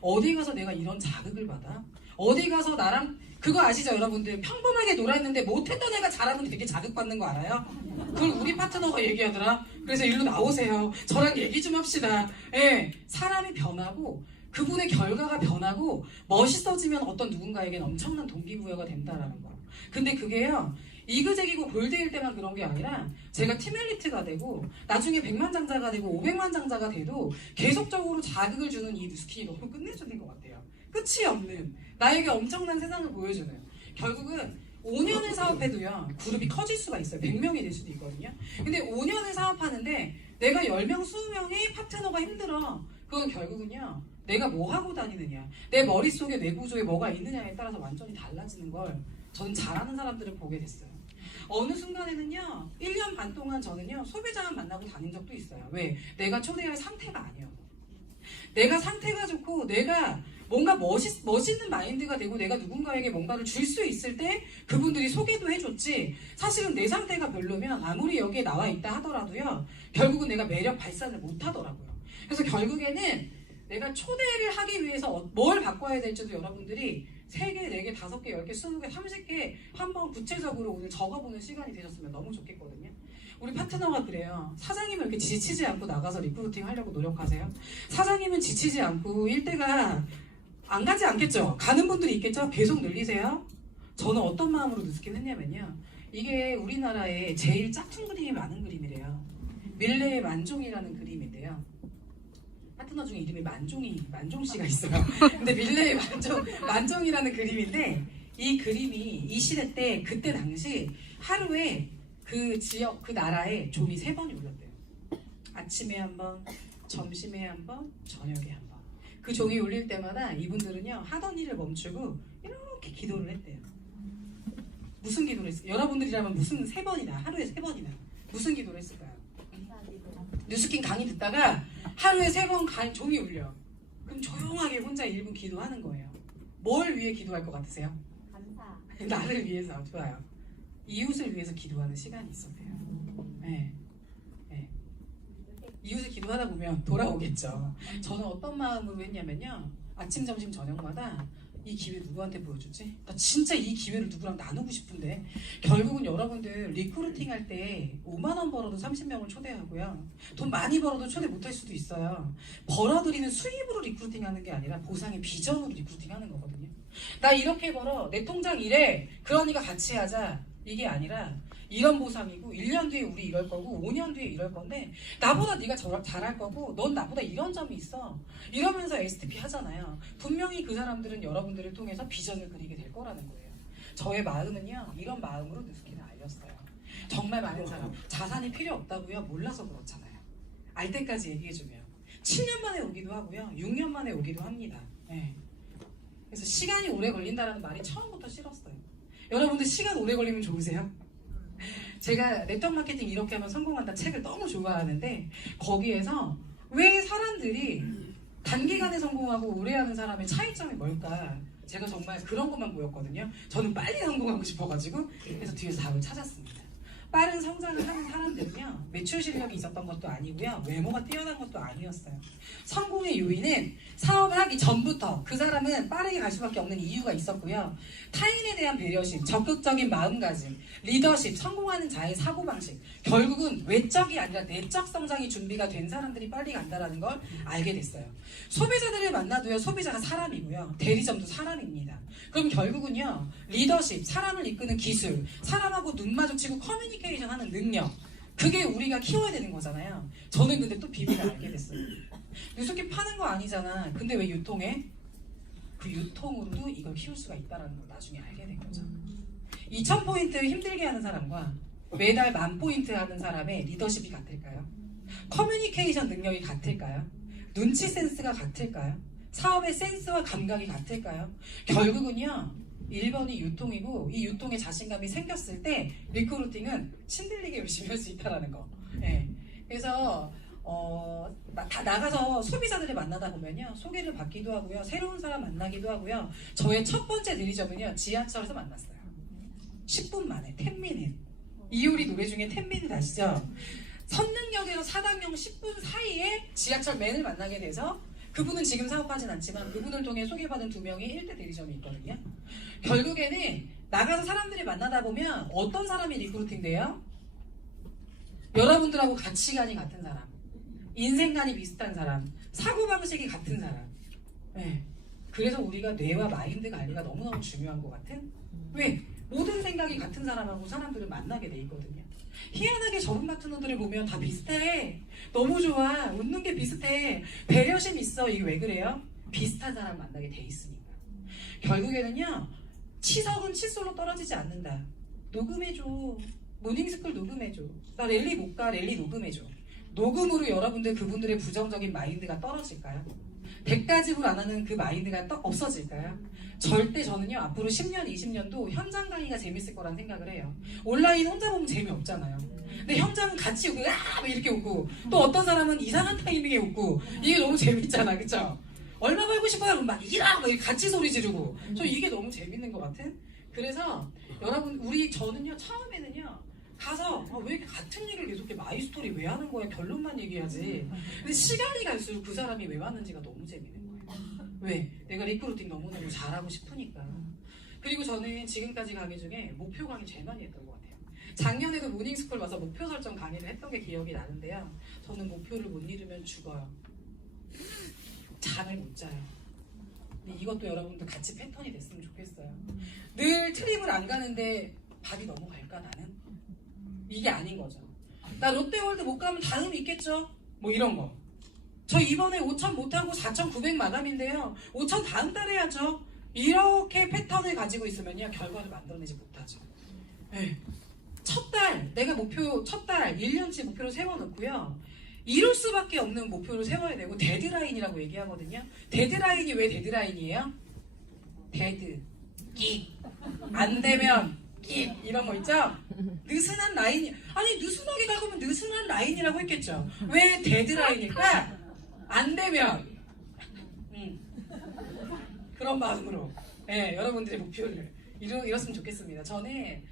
어디 가서 내가 이런 자극을 받아? 어디 가서 나랑 그거 아시죠 여러분들? 평범하게 놀았는데 못했던 애가 잘하면 되게 자극받는 거 알아요? 그걸 우리 파트너가 얘기하더라. 그래서 일로 나오세요. 저랑 얘기 좀 합시다. 예, 사람이 변하고 그분의 결과가 변하고 멋있어지면 어떤 누군가에겐 엄청난 동기부여가 된다라는 거예요. 근데 그게요. 이그젝이고 골드일 때만 그런 게 아니라 제가 팀 엘리트가 되고 나중에 100만 장자가 되고 500만 장자가 돼도 계속적으로 자극을 주는 이 뉴스킨이 너무 끝내주는 것 같아요. 끝이 없는 나에게 엄청난 세상을 보여주는 결국은 5년을 사업해도요 그룹이 커질 수가 있어요. 100명이 될 수도 있거든요. 근데 5년을 사업하는데 내가 10명, 20명의 파트너가 힘들어. 그건 결국은요 내가 뭐 하고 다니느냐 내 머릿속에 뇌 구조에 뭐가 있느냐에 따라서 완전히 달라지는 걸 저는 잘하는 사람들을 보게 됐어요. 어느 순간에는요 1년 반 동안 저는요 소비자만 만나고 다닌 적도 있어요. 왜? 내가 초대할 상태가 아니어서. 내가 상태가 좋고 내가 뭔가 멋있는 마인드가 되고 내가 누군가에게 뭔가를 줄 수 있을 때 그분들이 소개도 해줬지 사실은 내 상태가 별로면 아무리 여기에 나와 있다 하더라도요 결국은 내가 매력 발산을 못 하더라고요. 그래서 결국에는 내가 초대를 하기 위해서 뭘 바꿔야 될지도 여러분들이 3개, 4개, 5개, 10개, 20개, 30개 한번 구체적으로 오늘 적어보는 시간이 되셨으면 너무 좋겠거든요. 우리 파트너가 그래요. 사장님은 이렇게 지치지 않고 나가서 리크루팅 하려고 노력하세요? 사장님은 지치지 않고 일대가 안 가지 않겠죠? 가는 분들이 있겠죠? 계속 늘리세요? 저는 어떤 마음으로 느끼긴 했냐면요. 이게 우리나라에 제일 짝퉁 그림이 많은 그림이래요. 밀레의 만종이라는 그림인데요. 파트너 중에 이름이 만종씨가 있어요. 근데 밀레의 만종이라는 그림인데 이 그림이 이 시대 때 그때 당시 하루에 그 지역 그 나라에 종이 3번이 울렸대요. 아침에 한 번, 점심에 한 번, 저녁에 한 번. 그 종이 울릴 때마다 이분들은요 하던 일을 멈추고 이렇게 기도를 했대요. 무슨 기도를 했어요? 여러분들이라면 무슨 3번이나 하루에 3번이나 무슨 기도를 했을까요? 뉴스킨 강의 듣다가 하루에 3번 종이 울려. 그럼 조용하게 혼자 1분 기도하는 거예요. 뭘 위해 기도할 것 같으세요? 감사. 나를 위해서. 좋아요. 이웃을 위해서 기도하는 시간이 있었대요. 네. 네. 이웃을 기도하다 보면 돌아오겠죠. 저는 어떤 마음으로 했냐면요. 아침, 점심, 저녁마다 이 기회 누구한테 보여주지? 나 진짜 이 기회를 누구랑 나누고 싶은데 결국은 여러분들 리크루팅 할 때 5만 원 벌어도 30명을 초대하고요. 돈 많이 벌어도 초대 못할 수도 있어요. 벌어들이는 수입으로 리크루팅 하는 게 아니라 보상의 비전으로 리크루팅 하는 거거든요. 나 이렇게 벌어. 내 통장 이래. 그러니까 같이 하자. 이게 아니라 이런 보상이고 1년 뒤에 우리 이럴 거고 5년 뒤에 이럴 건데 나보다 네가 잘할 거고 넌 나보다 이런 점이 있어 이러면서 STP 하잖아요. 분명히 그 사람들은 여러분들을 통해서 비전을 그리게 될 거라는 거예요. 저의 마음은요 이런 마음으로 뉴스킨을 알렸어요. 정말 많은 사람 자산이 필요 없다고요? 몰라서 그렇잖아요. 알 때까지 얘기해주면 7년 만에 오기도 하고요 6년 만에 오기도 합니다. 네. 그래서 시간이 오래 걸린다는 말이 처음부터 싫었어요. 여러분들 시간 오래 걸리면 좋으세요? 제가 네트워크 마케팅 이렇게 하면 성공한다 책을 너무 좋아하는데 거기에서 왜 사람들이 단기간에 성공하고 오래 하는 사람의 차이점이 뭘까? 제가 정말 그런 것만 보였거든요. 저는 빨리 성공하고 싶어가지고 그래서 뒤에서 답을 찾았습니다. 빠른 성장을 하는 사람들은요 매출 실력이 있었던 것도 아니고요 외모가 뛰어난 것도 아니었어요. 성공의 요인은 사업을 하기 전부터 그 사람은 빠르게 갈 수밖에 없는 이유가 있었고요. 타인에 대한 배려심, 적극적인 마음가짐, 리더십, 성공하는 자의 사고방식 결국은 외적이 아니라 내적 성장이 준비가 된 사람들이 빨리 간다는 걸 알게 됐어요. 소비자들을 만나도요 소비자가 사람이고요 대리점도 사람입니다. 그럼 결국은요 리더십, 사람을 이끄는 기술, 사람하고 눈 마주치고 커뮤니케이션 하는 능력 그게 우리가 키워야 되는 거잖아요. 저는 근데 또 비밀을 알게 됐어요. 뉴스킨 파는 거 아니잖아. 근데 왜 유통해? 그 유통으로도 이걸 키울 수가 있다는 걸 나중에 알게 된 거죠. 2,000포인트 힘들게 하는 사람과 매달 10,000포인트 하는 사람의 리더십이 같을까요? 커뮤니케이션 능력이 같을까요? 눈치 센스가 같을까요? 사업의 센스와 감각이 같을까요? 결국은요, 1번이 유통이고 이 유통에 자신감이 생겼을 때 리크루팅은 신들리게 열심히 할 수 있다는 거. 예. 그래서 다 나가서 소비자들을 만나다 보면요, 소개를 받기도 하고요, 새로운 사람 만나기도 하고요. 저의 첫 번째 대리점은요, 지하철에서 만났어요. 10분 만에 10미닛. 이효리 노래 중에 10미닛 아시죠? 선릉역에서 사당역 10분 사이에 지하철맨을 만나게 돼서, 그분은 지금 사업하진 않지만 그분을 통해 소개받은 2명이 1대 대리점이 있거든요. 결국에는 나가서 사람들을 만나다 보면 어떤 사람이 리크루팅 돼요? 여러분들하고 가치관이 같은 사람, 인생관이 비슷한 사람, 사고방식이 같은 사람. 네. 그래서 우리가 뇌와 마인드 관리가 너무너무 중요한 것 같은? 왜? 모든 생각이 같은 사람하고 사람들을 만나게 돼 있거든요. 희한하게 저분 파트너들을 보면 다 비슷해. 너무 좋아. 웃는 게 비슷해. 배려심 있어. 이게 왜 그래요? 비슷한 사람 만나게 돼 있으니까. 결국에는요, 치석은 칫솔로 떨어지지 않는다. 녹음해줘. 모닝스쿨 녹음해줘. 나 랠리 못 가. 랠리 녹음해줘. 녹음으로 여러분들 그분들의 부정적인 마인드가 떨어질까요? 백가집을 안 하는 그 마인드가 없어질까요? 절대 저는요, 앞으로 10년, 20년도 현장 강의가 재밌을 거란 생각을 해요. 온라인 혼자 보면 재미없잖아요. 근데 현장은 같이 웃고, 막 이렇게 웃고, 또 어떤 사람은 이상한 타이밍에 웃고, 이게 너무 재밌잖아, 그쵸? 얼마 벌고 싶어요? 그럼 막 이렇게 같이 소리 지르고. 저 이게 너무 재밌는 것 같은? 그래서 여러분, 저는요, 처음에는요, 가서 왜 이렇게 같은 일을 계속 마이스토리 왜 하는 거야? 결론만 얘기하지. 근데 시간이 갈수록 그 사람이 왜 왔는지가 너무 재밌는 거예요. 왜? 내가 리크루팅 너무너무 잘하고 싶으니까. 그리고 저는 지금까지 강의 중에 목표 강의 제일 많이 했던 것 같아요. 작년에도 모닝스쿨 와서 목표 설정 강의를 했던 게 기억이 나는데요. 저는 목표를 못 이루면 죽어요. 잠을 못 자요. 근데 이것도 여러분들 같이 패턴이 됐으면 좋겠어요. 늘 트립을 안 가는데 밥이 넘어갈까 나는? 이게 아닌 거죠. 나 롯데월드 못 가면 다음 있겠죠? 뭐 이런 거. 저 이번에 5천 못하고 4,900 마감인데요. 5천 다음 달에 해야죠. 이렇게 패턴을 가지고 있으면요, 결과를 만들어내지 못하죠. 네. 내가 첫 달 1년치 목표를 세워놓고요. 이룰 수밖에 없는 목표를 세워야 되고, 데드라인이라고 얘기하거든요. 데드라인이 왜 데드라인이에요? 안 되면 이런 거 있죠? 느슨한 라인이, 아니 느슨하게 갈 거면 느슨한 라인이라고 했겠죠. 왜 데드라인일까? 안 되면 그런 마음으로, 네, 여러분들의 목표를 이뤘으면 좋겠습니다. 저는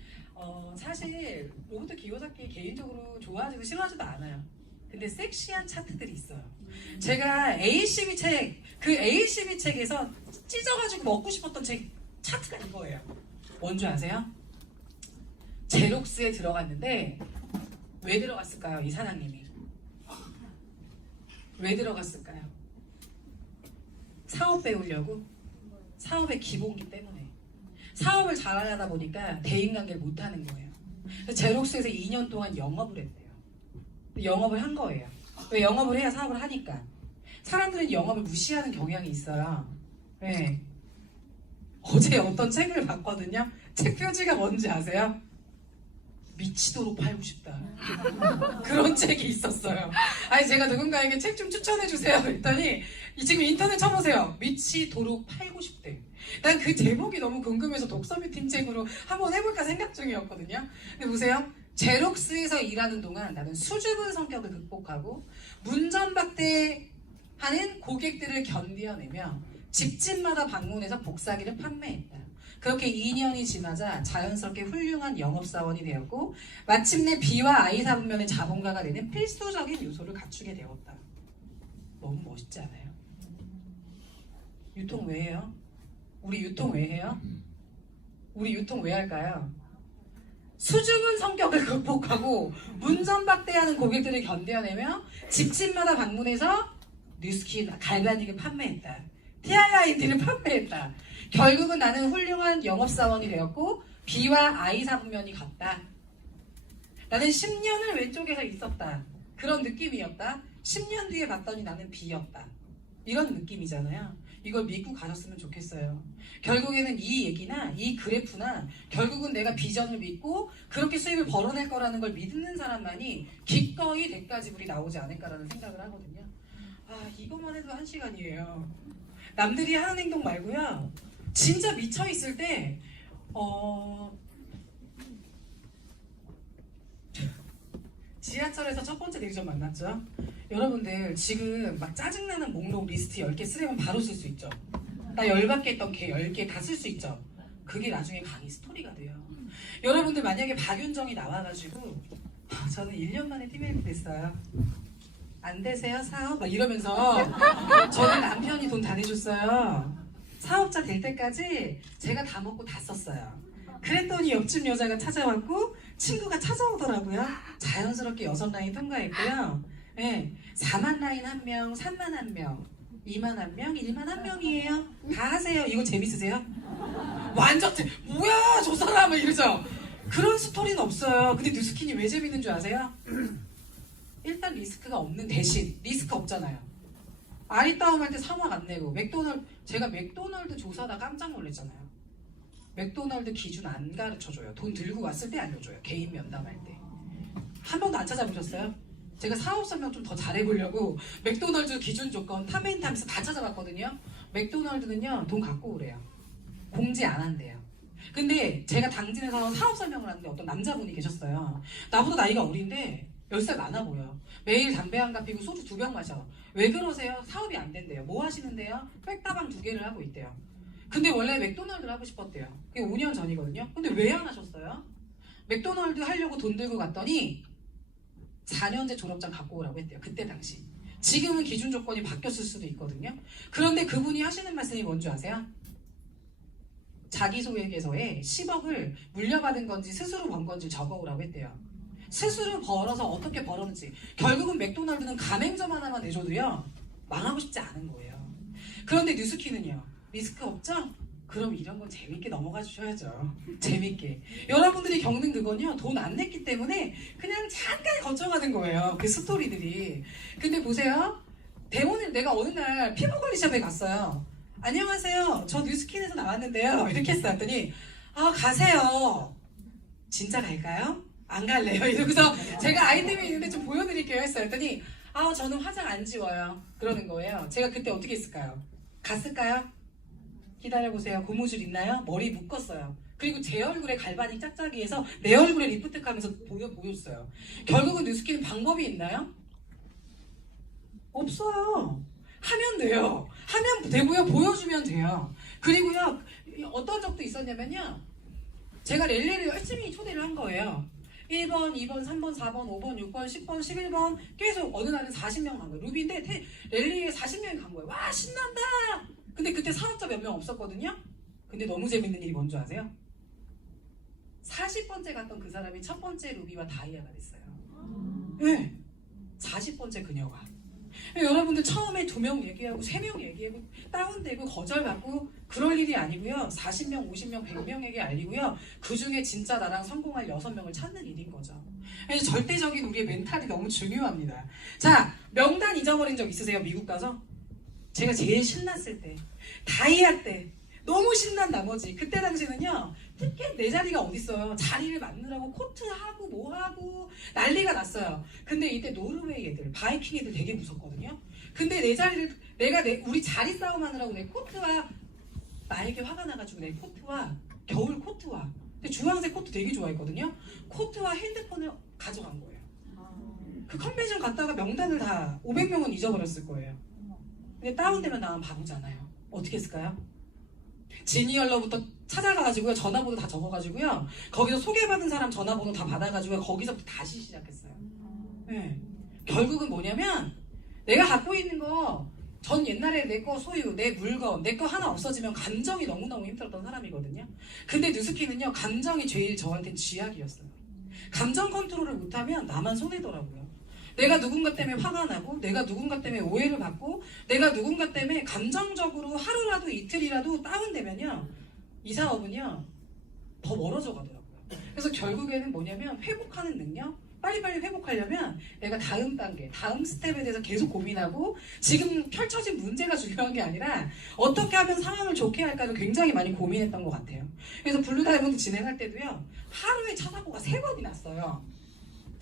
사실 로버트 기요사키 개인적으로 좋아하지도 싫어하지도 않아요. 근데 섹시한 차트들이 있어요. 제가 ACB 책에서 찢어가지고 먹고 싶었던 책 차트가 이거예요. 뭔지 아세요? 제록스에 들어갔는데 왜 들어갔을까요? 이 사장님이 왜 들어갔을까요? 사업 배우려고? 사업의 기본기 때문에. 사업을 잘하려다 보니까 대인관계를 못하는 거예요. 제록스에서 2년 동안 영업을 했대요. 영업을 한 거예요. 왜? 영업을 해야 사업을 하니까. 사람들은 영업을 무시하는 경향이 있어요. 네. 어제 어떤 책을 봤거든요. 책 표지가 뭔지 아세요? 미치도록 팔고 싶다. 그런 책이 있었어요. 아니, 제가 누군가에게 책 좀 추천해 주세요 그랬더니 지금 인터넷 쳐보세요. 미치도록 팔고 싶대. 난 그 제목이 너무 궁금해서 독서미팅 책으로 한번 해볼까 생각 중이었거든요. 근데 보세요. 제록스에서 일하는 동안 나는 수줍은 성격을 극복하고 문전박대하는 고객들을 견뎌내며 집집마다 방문해서 복사기를 판매했다. 그렇게 2년이 지나자 자연스럽게 훌륭한 영업사원이 되었고, 마침내 B와 I 사분면의 자본가가 되는 필수적인 요소를 갖추게 되었다. 너무 멋있지 않아요? 유통 왜 해요? 우리 유통 왜 해요? 우리 유통 왜 할까요? 수줍은 성격을 극복하고 문전박대하는 고객들을 견뎌내며 집집마다 방문해서 뉴스킨, 갈바닉을 판매했다. TRIND를 판매했다. 결국은 나는 훌륭한 영업사원이 되었고 B와 I 사분면이 같다. 나는 10년을 왼쪽에서 있었다. 그런 느낌이었다. 10년 뒤에 봤더니 나는 B였다. 이런 느낌이잖아요. 이걸 믿고 가셨으면 좋겠어요. 결국에는 이 얘기나 이 그래프나 결국은 내가 비전을 믿고 그렇게 수입을 벌어낼 거라는 걸 믿는 사람만이 기꺼이 대가지불이 나오지 않을까라는 생각을 하거든요. 아, 이것만 해도 1시간이에요. 남들이 하는 행동 말고요. 진짜 미쳐 있을 때 지하철에서 첫 번째 대리점 만났죠. 여러분들 지금 막 짜증나는 목록 리스트 10개 쓰려면 바로 쓸 수 있죠. 나 열받게 했던 걔 10개 다 쓸 수 있죠. 그게 나중에 강의 스토리가 돼요. 여러분들 만약에 박윤정이 나와가지고 저는 1년 만에 팀메이트 됐어요. 안 되세요 사업? 막 이러면서 저는 남편이 돈 다 내줬어요. 사업자 될 때까지 제가 다 먹고 다 썼어요. 그랬더니 옆집 여자가 찾아왔고 친구가 찾아오더라고요. 자연스럽게 6라인 통과했고요. 네, 4만 라인 1명, 3만 1명, 2만 1명, 1만 1명이에요. 다 하세요. 이거 재밌으세요? 완전 뭐야 저 사람은 이러죠. 그런 스토리는 없어요. 근데 뉴스킨이 왜 재밌는 줄 아세요? 일단 리스크가 없는 대신 리스크 없잖아요. 아리따움 할 때 사막 안 내고 제가 맥도날드 조사다 깜짝 놀랐잖아요. 맥도날드 기준 안 가르쳐줘요. 돈 들고 왔을 때 알려줘요. 개인 면담할 때. 한 번도 안 찾아보셨어요? 제가 사업 설명 좀 더 잘해보려고 맥도날드 기준 조건 탐앤탐에서 다 찾아봤거든요. 맥도날드는요 돈 갖고 오래요. 공지 안 한대요. 근데 제가 당진에서 사업 설명을 하는데 어떤 남자분이 계셨어요. 나보다 나이가 어린데 10살 많아 보여. 매일 담배 한 갑 피고 소주 2병 마셔. 왜 그러세요? 사업이 안 된대요. 뭐 하시는데요? 백다방 2개를 하고 있대요. 근데 원래 맥도날드를 하고 싶었대요. 그게 5년 전이거든요. 근데 왜 안 하셨어요? 맥도날드 하려고 돈 들고 갔더니 4년제 졸업장 갖고 오라고 했대요. 그때 당시. 지금은 기준 조건이 바뀌었을 수도 있거든요. 그런데 그분이 하시는 말씀이 뭔지 아세요? 자기소개서에 10억을 물려받은 건지 스스로 번 건지 적어오라고 했대요. 스스로 벌어서 어떻게 벌었는지. 결국은 맥도날드는 가맹점 하나만 내줘도요 망하고 싶지 않은 거예요. 그런데 뉴스키는요 리스크 없죠? 그럼 이런 건 재밌게 넘어가 주셔야죠. 재밌게. 여러분들이 겪는 그건요 돈 안 냈기 때문에 그냥 잠깐 거쳐가는 거예요. 그 스토리들이. 근데 보세요. 대본을 내가 어느 날 피부관리샵에 갔어요. 안녕하세요. 저 뉴스킨에서 나왔는데요. 이렇게 했더니 가세요. 진짜 갈까요? 안 갈래요. 이러고서 제가 아이템이 있는데 좀 보여드릴게요 했어요. 했더니 저는 화장 안 지워요. 그러는 거예요. 제가 그때 어떻게 했을까요? 갔을까요? 기다려보세요. 고무줄 있나요? 머리 묶었어요. 그리고 제 얼굴에 갈바닉 짝짝이해서 내 얼굴에 리프트 하면서 보였어요. 결국은 뉴스킨은 방법이 있나요? 없어요. 하면 돼요. 하면 되고요. 보여주면 돼요. 그리고요. 어떤 적도 있었냐면요. 제가 랠리를 열심히 초대를 한 거예요. 1번, 2번, 3번, 4번, 5번, 6번, 10번, 11번 계속 어느 날은 40명 간 거예요. 루비인데 랠리에 40명이 간 거예요. 와 신난다. 근데 그때 사업자 몇 명 없었거든요. 근데 너무 재밌는 일이 뭔지 아세요? 40번째 갔던 그 사람이 첫 번째 루비와 다이아가 됐어요. 네. 40번째 그녀가. 여러분들 처음에 2명 얘기하고 3명 얘기하고 다운되고 거절받고 그럴 일이 아니고요. 40명, 50명, 100명에게 알리고요. 그 중에 진짜 나랑 성공할 6명을 찾는 일인 거죠. 그래서 절대적인 우리의 멘탈이 너무 중요합니다. 자, 명단 잊어버린 적 있으세요? 미국 가서? 제가 제일 신났을 때 다이아 때 너무 신난 나머지 그때 당시는요 티켓 내 자리가 어딨어요. 자리를 만들라고 코트하고 뭐하고 난리가 났어요. 근데 이때 노르웨이 애들 바이킹 애들 되게 무섭거든요. 근데 내 자리를 우리 자리 싸움하느라고 내 코트와 나에게 화가 나가지고 내 코트와 겨울 코트와 근데 주황색 코트 되게 좋아했거든요. 코트와 핸드폰을 가져간 거예요. 그 컨벤션 갔다가 명단을 다 500명은 잊어버렸을 거예요. 근데 다운되면 나면 바보잖아요. 어떻게 했을까요? 지니얼러부터 찾아가가지고요. 전화번호 다 적어가지고요. 거기서 소개받은 사람 전화번호 다 받아가지고 거기서부터 다시 시작했어요. 네. 결국은 뭐냐면 내가 갖고 있는 거 전 옛날에 내 거 소유, 내 물건, 내 거 하나 없어지면 감정이 너무너무 힘들었던 사람이거든요. 근데 뉴스키는요. 감정이 제일 저한테는 쥐약이었어요. 감정 컨트롤을 못하면 나만 손해더라고요. 내가 누군가 때문에 화가 나고 내가 누군가 때문에 오해를 받고 내가 누군가 때문에 감정적으로 하루라도 이틀이라도 다운되면요 이 사업은요 더 멀어져 가더라고요. 그래서 결국에는 뭐냐면 회복하는 능력 빨리빨리 회복하려면 내가 다음 단계 다음 스텝에 대해서 계속 고민하고 지금 펼쳐진 문제가 중요한 게 아니라 어떻게 하면 상황을 좋게 할까를 굉장히 많이 고민했던 것 같아요. 그래서 블루다이몬드 진행할 때도요 하루에 차 사고가 3번이 났어요.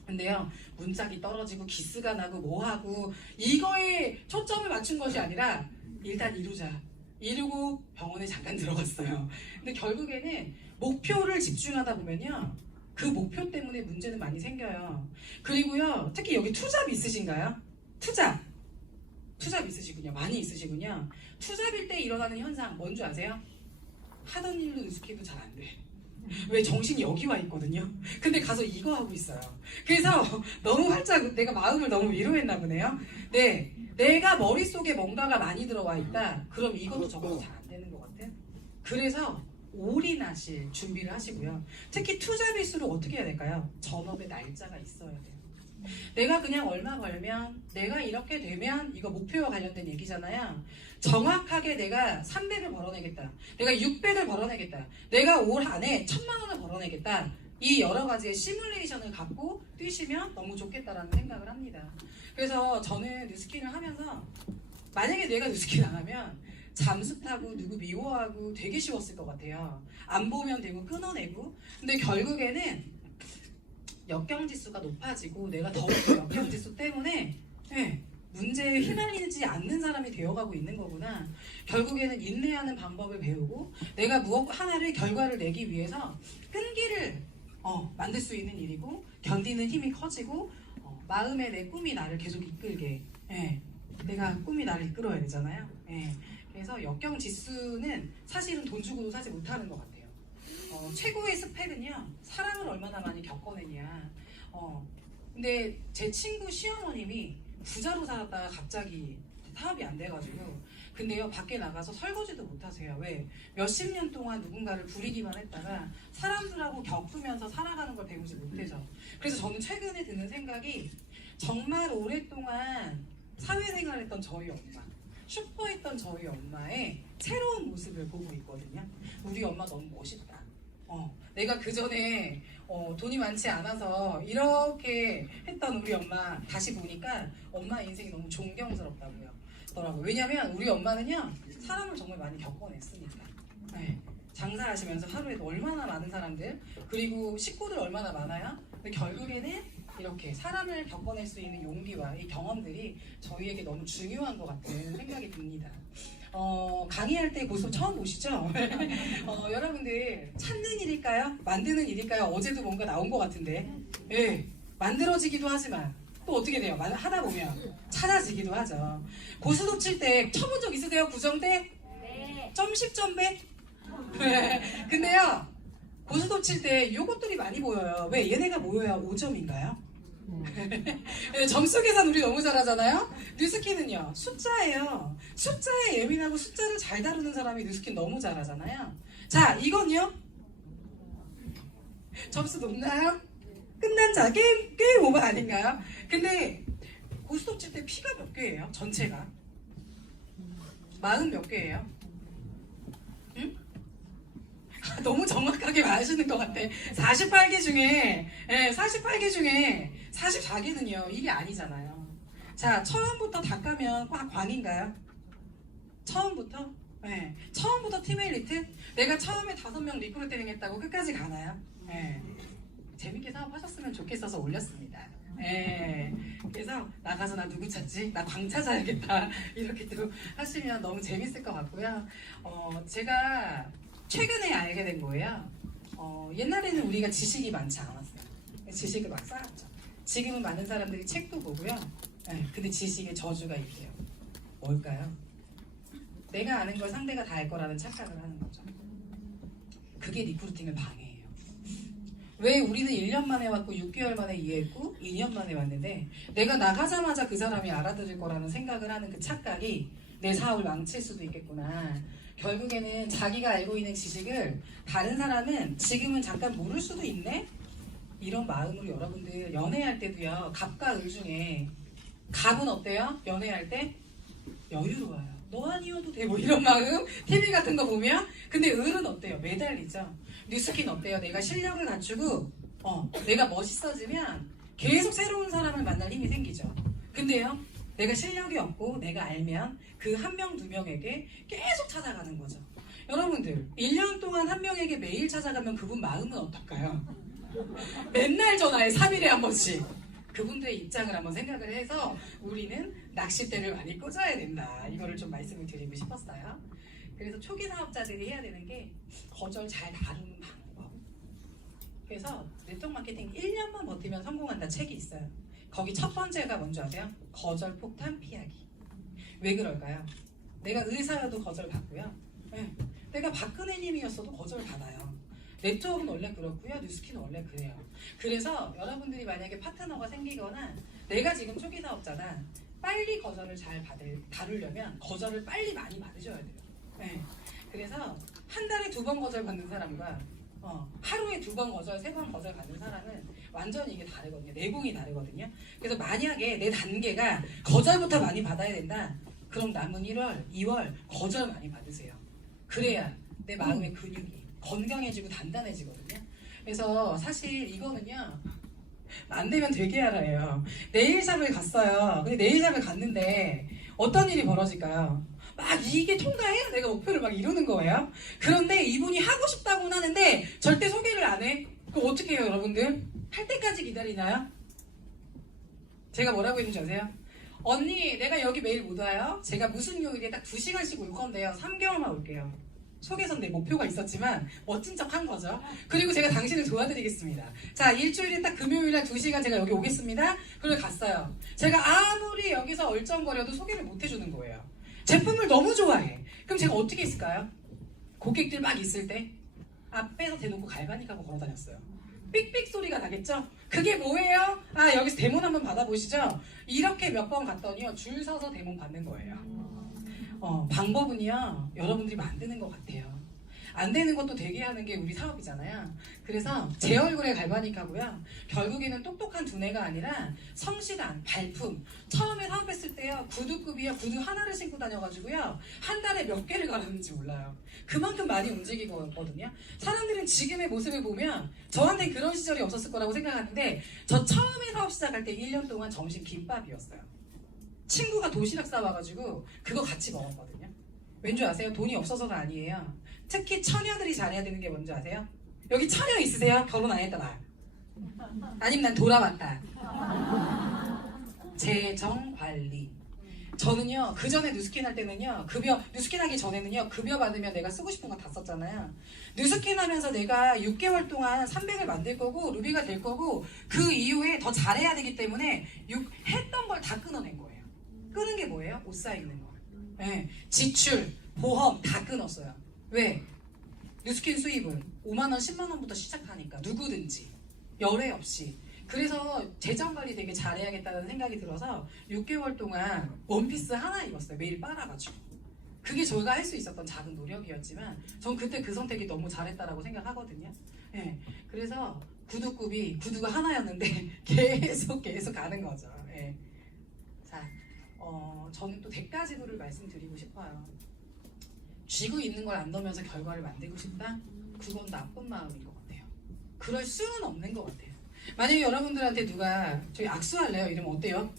근데요 문짝이 떨어지고 기스가 나고 뭐하고 이거에 초점을 맞춘 것이 아니라 일단 이루자 이러고 병원에 잠깐 들어갔어요. 근데 결국에는 목표를 집중하다 보면요, 그 목표 때문에 문제는 많이 생겨요. 그리고요, 특히 여기 투잡 있으신가요? 투잡 있으시군요. 많이 있으시군요. 투잡일 때 일어나는 현상 뭔지 아세요? 하던 일로 느스키도 잘 안 돼. 왜? 정신이 여기 와 있거든요. 근데 가서 이거 하고 있어요. 그래서 너무 활짝 내가 마음을 너무 위로했나 보네요. 네, 내가 머릿속에 뭔가가 많이 들어와 있다. 그럼 이것도 저것도 잘 안 되는 것 같아. 그래서 올인하실 준비를 하시고요. 특히 투잡일수록 어떻게 해야 될까요? 전업의 날짜가 있어야 돼요. 내가 그냥 얼마 벌면, 내가 이렇게 되면, 이거 목표와 관련된 얘기잖아요. 정확하게 내가 300을 벌어내겠다, 내가 600을 벌어내겠다, 내가 올 한해 1000만 원을 벌어내겠다, 이 여러 가지의 시뮬레이션을 갖고 뛰시면 너무 좋겠다라는 생각을 합니다. 그래서 저는 뉴스킨을 하면서 만약에 내가 뉴스킨 안 하면 잠수 타고 누구 미워하고 되게 쉬웠을 것 같아요. 안 보면 되고 끊어내고. 근데 결국에는 역경지수가 높아지고 내가 더욱더 역경지수 때문에 문제에 휘말리지 않는 사람이 되어가고 있는 거구나. 결국에는 인내하는 방법을 배우고 내가 무엇 하나를 결과를 내기 위해서 끈기를 만들 수 있는 일이고, 견디는 힘이 커지고, 마음에 내 꿈이 나를 계속 이끌게. 내가 꿈이 나를 이끌어야 되잖아요. 그래서 역경지수는 사실은 돈 주고도 사지 못하는 것 같아요. 최고의 스펙은요, 사랑을 얼마나 많이 겪어내냐. 근데 제 친구 시어머님이 부자로 살았다가 갑자기 사업이 안 돼가지고, 근데요, 밖에 나가서 설거지도 못 하세요. 왜? 몇십 년 동안 누군가를 부리기만 했다가 사람들하고 겪으면서 살아가는 걸 배우지 못해서. 그래서 저는 최근에 드는 생각이, 정말 오랫동안 사회생활했던 저희 엄마, 슈퍼했던 저희 엄마의 새로운 모습을 보고 있거든요. 우리 엄마 너무 멋있다. 내가 그 전에 돈이 많지 않아서 이렇게 했던 우리 엄마 다시 보니까 엄마 인생이 너무 존경스럽다고요. 왜냐면 우리 엄마는요, 사람을 정말 많이 겪어냈으니까. 장사하시면서 하루에 얼마나 많은 사람들, 그리고 식구들 얼마나 많아요. 근데 결국에는 이렇게 사람을 겪어낼 수 있는 용기와 이 경험들이 저희에게 너무 중요한 것 같은 생각이 듭니다. 강의할 때 고수 처음 보시죠? 여러분들 찾는 일일까요? 만드는 일일까요? 어제도 뭔가 나온 것 같은데. 만들어지기도 하지만 또 어떻게 돼요? 하다 보면 찾아지기도 하죠. 고수톱 칠 때 쳐본 적 있으세요? 구정대? 네. 점십 점백? 근데요, 고수톱 칠 때 요것들이 많이 보여요. 왜? 얘네가 모여야 5점인가요? 점수 계산 우리 너무 잘하잖아요. 뉴스킨은요, 숫자예요. 숫자에 예민하고 숫자를 잘 다루는 사람이 뉴스킨 너무 잘하잖아요. 자, 이건요, 점수 높나요? 끝난 자, 게임 오버 아닌가요? 근데 고스톱 칠 때 피가 몇 개예요? 전체가 40 몇 개예요? 응? 너무 정확하게 말하시는 것 같아. 48개 중에 44개는요, 이게 아니잖아요. 자, 처음부터 다 까면 꽉 광인가요? 처음부터? 처음부터 팀 엘리트? 내가 처음에 5명 리크루팅 했다고 끝까지 가나요? 재밌게 사업하셨으면 좋겠어서 올렸습니다. 그래서 나가서 나 누구 찾지? 나 광 찾아야겠다. 이렇게 또 하시면 너무 재밌을 것 같고요. 제가 최근에 알게 된 거예요. 옛날에는 우리가 지식이 많지 않았어요. 지식을 막 쌓았죠. 지금은 많은 사람들이 책도 보고요. 근데 지식에 저주가 있대요. 뭘까요? 내가 아는 걸 상대가 다 알 거라는 착각을 하는 거죠. 그게 리크루팅을 방해해요. 왜 우리는 1년 만에 왔고 6개월 만에 이해했고 2년 만에 왔는데, 내가 나가자마자 그 사람이 알아들을 거라는 생각을 하는 그 착각이 내 사업을 망칠 수도 있겠구나. 결국에는 자기가 알고 있는 지식을 다른 사람은 지금은 잠깐 모를 수도 있네? 이런 마음으로 여러분들 연애할 때도요, 갑과 을 중에 갑은 어때요? 연애할 때 여유로워요. 너 아니어도 돼, 뭐 이런 마음. TV 같은 거 보면. 근데 을은 어때요? 매달리죠. 뉴스킨 어때요? 내가 실력을 갖추고 내가 멋있어지면 계속 새로운 사람을 만날 힘이 생기죠. 근데요, 내가 실력이 없고 내가 알면 그 한 명, 두 명에게 계속 찾아가는 거죠. 여러분들 1년 동안 한 명에게 매일 찾아가면 그분 마음은 어떨까요? 맨날 전화해, 3일에 한 번씩. 그분들의 입장을 한번 생각을 해서 우리는 낚싯대를 많이 꽂아야 된다. 이거를 좀 말씀을 드리고 싶었어요. 그래서 초기 사업자들이 해야 되는 게 거절 잘 다루는 방법. 그래서 네트워크 마케팅 1년만 버티면 성공한다 책이 있어요. 거기 첫 번째가 뭔지 아세요? 거절 폭탄 피하기. 왜 그럴까요? 내가 의사여도 거절 받고요. 네. 내가 박근혜님이었어도 거절 받아요. 네트워크는 원래 그렇고요. 뉴스키는 원래 그래요. 그래서 여러분들이 만약에 파트너가 생기거나 내가 지금 초기 사업자다. 빨리 거절을 잘 다루려면 거절을 빨리 많이 받으셔야 돼요. 네. 그래서 한 달에 2번 거절 받는 사람과 하루에 2번 거절, 3번 거절 받는 사람은 완전히 이게 다르거든요. 내공이 다르거든요. 그래서 만약에 내 단계가 거절부터 많이 받아야 된다. 그럼 남은 1월, 2월 거절 많이 받으세요. 그래야 내 마음의 근육이 건강해지고 단단해지거든요. 그래서 사실 이거는요. 안 되면 되게 알아요. 네일샵을 갔어요. 근데 네일샵을 갔는데 어떤 일이 벌어질까요? 막 이게 통과해야 내가 목표를 막 이루는 거예요. 그런데 이분이 하고 싶다고는 하는데 절대 소개를 안 해. 그럼 어떻게 해요, 여러분들? 할 때까지 기다리나요? 제가 뭐라고 했는지 아세요? 언니, 내가 여기 매일 못 와요. 제가 무슨 요일에 딱 2시간씩 올 건데요. 3개월만 올게요. 속에선 내 목표가 있었지만 멋진 척 한 거죠. 그리고 제가 당신을 도와드리겠습니다. 자, 일주일에 딱 금요일날 2시간 제가 여기 오겠습니다. 그리고 갔어요. 제가 아무리 여기서 얼쩡거려도 소개를 못 해주는 거예요. 제품을 너무 좋아해. 그럼 제가 어떻게 했을까요? 고객들 막 있을 때 앞에서 대놓고 갈바닉하고 걸어다녔어요. 삑삑 소리가 나겠죠? 그게 뭐예요? 아, 여기서 데몬 한번 받아보시죠. 이렇게 몇 번 갔더니요, 줄 서서 데몬 받는 거예요. 방법은요, 여러분들이 만드는 것 같아요. 안 되는 것도 되게 하는 게 우리 사업이잖아요. 그래서 제 얼굴에 갈바닉하고요. 결국에는 똑똑한 두뇌가 아니라 성실한 발품. 처음에 사업했을 때요, 구두급이요, 구두 하나를 신고 다녀가지고요, 한 달에 몇 개를 갈았는지 몰라요. 그만큼 많이 움직이거든요. 사람들은 지금의 모습을 보면 저한테 그런 시절이 없었을 거라고 생각하는데, 저 처음에 사업 시작할 때 1년 동안 점심 김밥이었어요. 친구가 도시락 싸와가지고 그거 같이 먹었거든요. 왠지 아세요? 돈이 없어서가 아니에요. 특히 처녀들이 잘해야 되는 게 뭔지 아세요? 여기 처녀 있으세요? 결혼 안 했다 나. 아니면 난 돌아왔다. 재정 관리. 저는요, 그 전에 뉴스킨 할 때는요, 뉴스킨 하기 전에는요, 급여 받으면 내가 쓰고 싶은 거 다 썼잖아요. 뉴스킨 하면서 내가 6개월 동안 300을 만들 거고, 루비가 될 거고, 그 이후에 더 잘해야 되기 때문에 했던 걸 다 끊어낸 거예요. 끄는 게 뭐예요? 옷 사입는 거. 네. 지출, 보험 다 끊었어요. 왜? 뉴스킨 수입은 5만원, 10만원부터 시작하니까 누구든지 열애 없이. 그래서 재정관리 되게 잘해야겠다는 생각이 들어서 6개월 동안 원피스 하나 입었어요. 매일 빨아가지고. 그게 저희가 할 수 있었던 작은 노력이었지만 전 그때 그 선택이 너무 잘했다라고 생각하거든요. 네. 그래서 구두가 하나였는데 계속 가는 거죠. 네. 자, 저는 또 대가지구를 말씀드리고 싶어요. 쥐고 있는 걸 안 넣으면서 결과를 만들고 싶다? 그건 나쁜 마음인 것 같아요. 그럴 수는 없는 것 같아요. 만약에 여러분들한테 누가 저희 악수할래요? 이러면 어때요?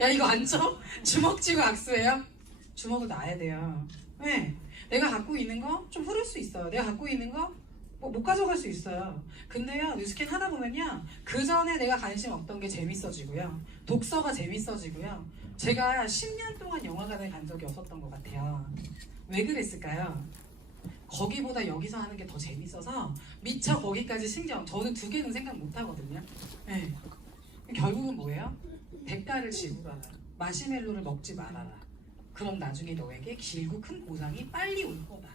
야, 이거 안 쳐? 주먹 쥐고 악수해요? 주먹을 놔야 돼요. 네. 내가 갖고 있는 거 좀 흐를 수 있어요. 내가 갖고 있는 거 못 가져갈 수 있어요. 근데요, 뉴스킨 하다 보면요, 그 전에 내가 관심 없던 게 재밌어지고요, 독서가 재밌어지고요. 제가 10년 동안 영화관에 간 적이 없었던 것 같아요. 왜 그랬을까요? 거기보다 여기서 하는 게 더 재밌어서 미처 거기까지 저는 2개는 생각 못 하거든요. 네. 결국은 뭐예요? 대가를 지불하라. 마시멜로를 먹지 말아라. 그럼 나중에 너에게 길고 큰 보상이 빨리 올 거다.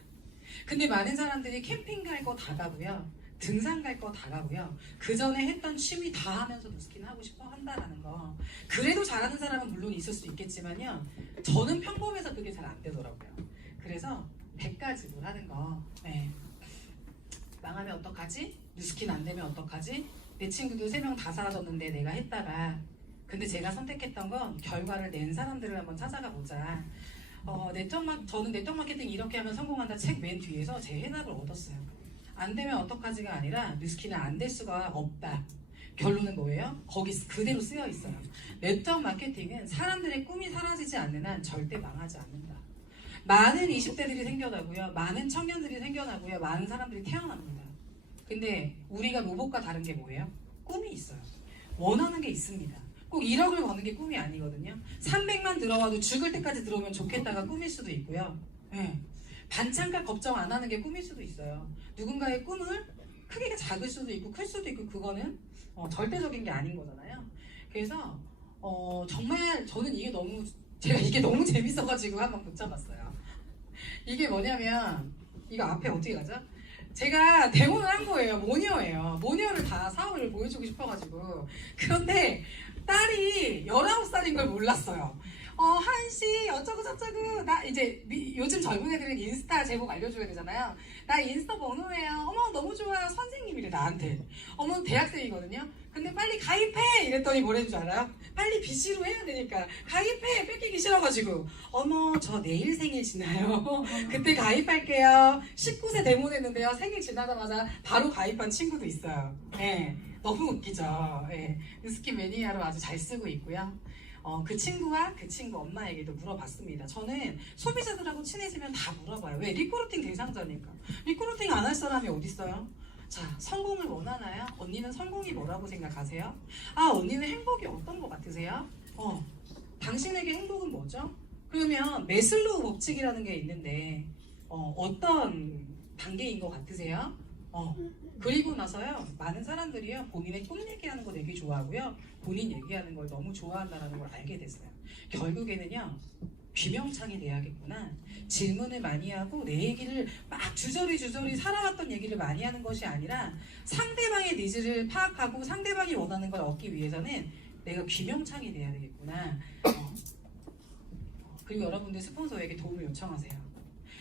근데 많은 사람들이 캠핑 갈 거 다 가고요, 등산 갈 거 다 가고요, 그 전에 했던 취미 다 하면서 뉴스킨 하고 싶어 한다라는 거. 그래도 잘하는 사람은 물론 있을 수 있겠지만요, 저는 평범해서 그게 잘 안 되더라고요. 그래서 100가지를 하는 거. 네. 망하면 어떡하지? 뉴스킨 안 되면 어떡하지? 내 친구들 3명 다 사라졌는데 내가 했다가. 근데 제가 선택했던 건 결과를 낸 사람들을 한번 찾아가 보자. 저는 네트워크 마케팅 이렇게 하면 성공한다 책 맨 뒤에서 제 해답을 얻었어요. 안 되면 어떡하지가 아니라 뉴스킨은 안 될 수가 없다. 결론은 뭐예요? 거기 그대로 쓰여 있어요. 네트워크 마케팅은 사람들의 꿈이 사라지지 않는 한 절대 망하지 않는다. 많은 20대들이 생겨나고요, 많은 청년들이 생겨나고요, 많은 사람들이 태어납니다. 근데 우리가 로봇과 다른 게 뭐예요? 꿈이 있어요. 원하는 게 있습니다. 꼭 1억을 버는 게 꿈이 아니거든요. 300만 들어와도 죽을 때까지 들어오면 좋겠다가 꿈일 수도 있고요. 네. 반찬값 걱정 안 하는 게 꿈일 수도 있어요. 누군가의 꿈을 크기가 작을 수도 있고 클 수도 있고 그거는 절대적인 게 아닌 거잖아요. 그래서 정말 저는 제가 이게 너무 재밌어가지고 한번 붙잡았어요. 이게 뭐냐면 이거 앞에 어떻게 가죠? 제가 데모를 한 거예요. 모니어예요. 모니어를 다 사업을 보여주고 싶어가지고. 그런데 딸이 19살인 걸 몰랐어요. 한씨 어쩌고 저쩌고 나 이제 요즘 젊은 애들은 인스타 제목 알려줘야 되잖아요. 나 인스타 번호예요. 어머 너무 좋아요. 선생님이래 나한테. 어머 대학생이거든요. 근데 빨리 가입해 이랬더니 뭐라는 줄 알아요? 빨리 BC로 해야 되니까 가입해. 뺏기기 싫어가지고 어머 저 내일 생일 지나요. 그때 가입할게요. 19세 데모냈는데요. 생일 지나자마자 바로 가입한 친구도 있어요. 네, 너무 웃기죠. 네, 스키 매니아로 아주 잘 쓰고 있고요. 그 친구와 그 친구 엄마에게도 물어봤습니다. 저는 소비자들하고 친해지면 다 물어봐요. 왜? 리크루팅 대상자니까. 리크루팅 안 할 사람이 어딨어요? 자, 성공을 원하나요? 언니는 성공이 뭐라고 생각하세요? 아, 언니는 행복이 어떤 것 같으세요? 당신에게 행복은 뭐죠? 그러면 메슬로우 법칙이라는 게 있는데 어떤 단계인 것 같으세요? 그리고 나서요 많은 사람들이요 본인의 꿈 얘기하는 거 되게 좋아하고요 본인 얘기하는 걸 너무 좋아한다는 걸 알게 됐어요. 결국에는요 귀명창이 돼야겠구나. 질문을 많이 하고 내 얘기를 막 주저리 살아왔던 얘기를 많이 하는 것이 아니라 상대방의 니즈를 파악하고 상대방이 원하는 걸 얻기 위해서는 내가 귀명창이 돼야 되겠구나. 그리고 여러분들 스폰서에게 도움을 요청하세요.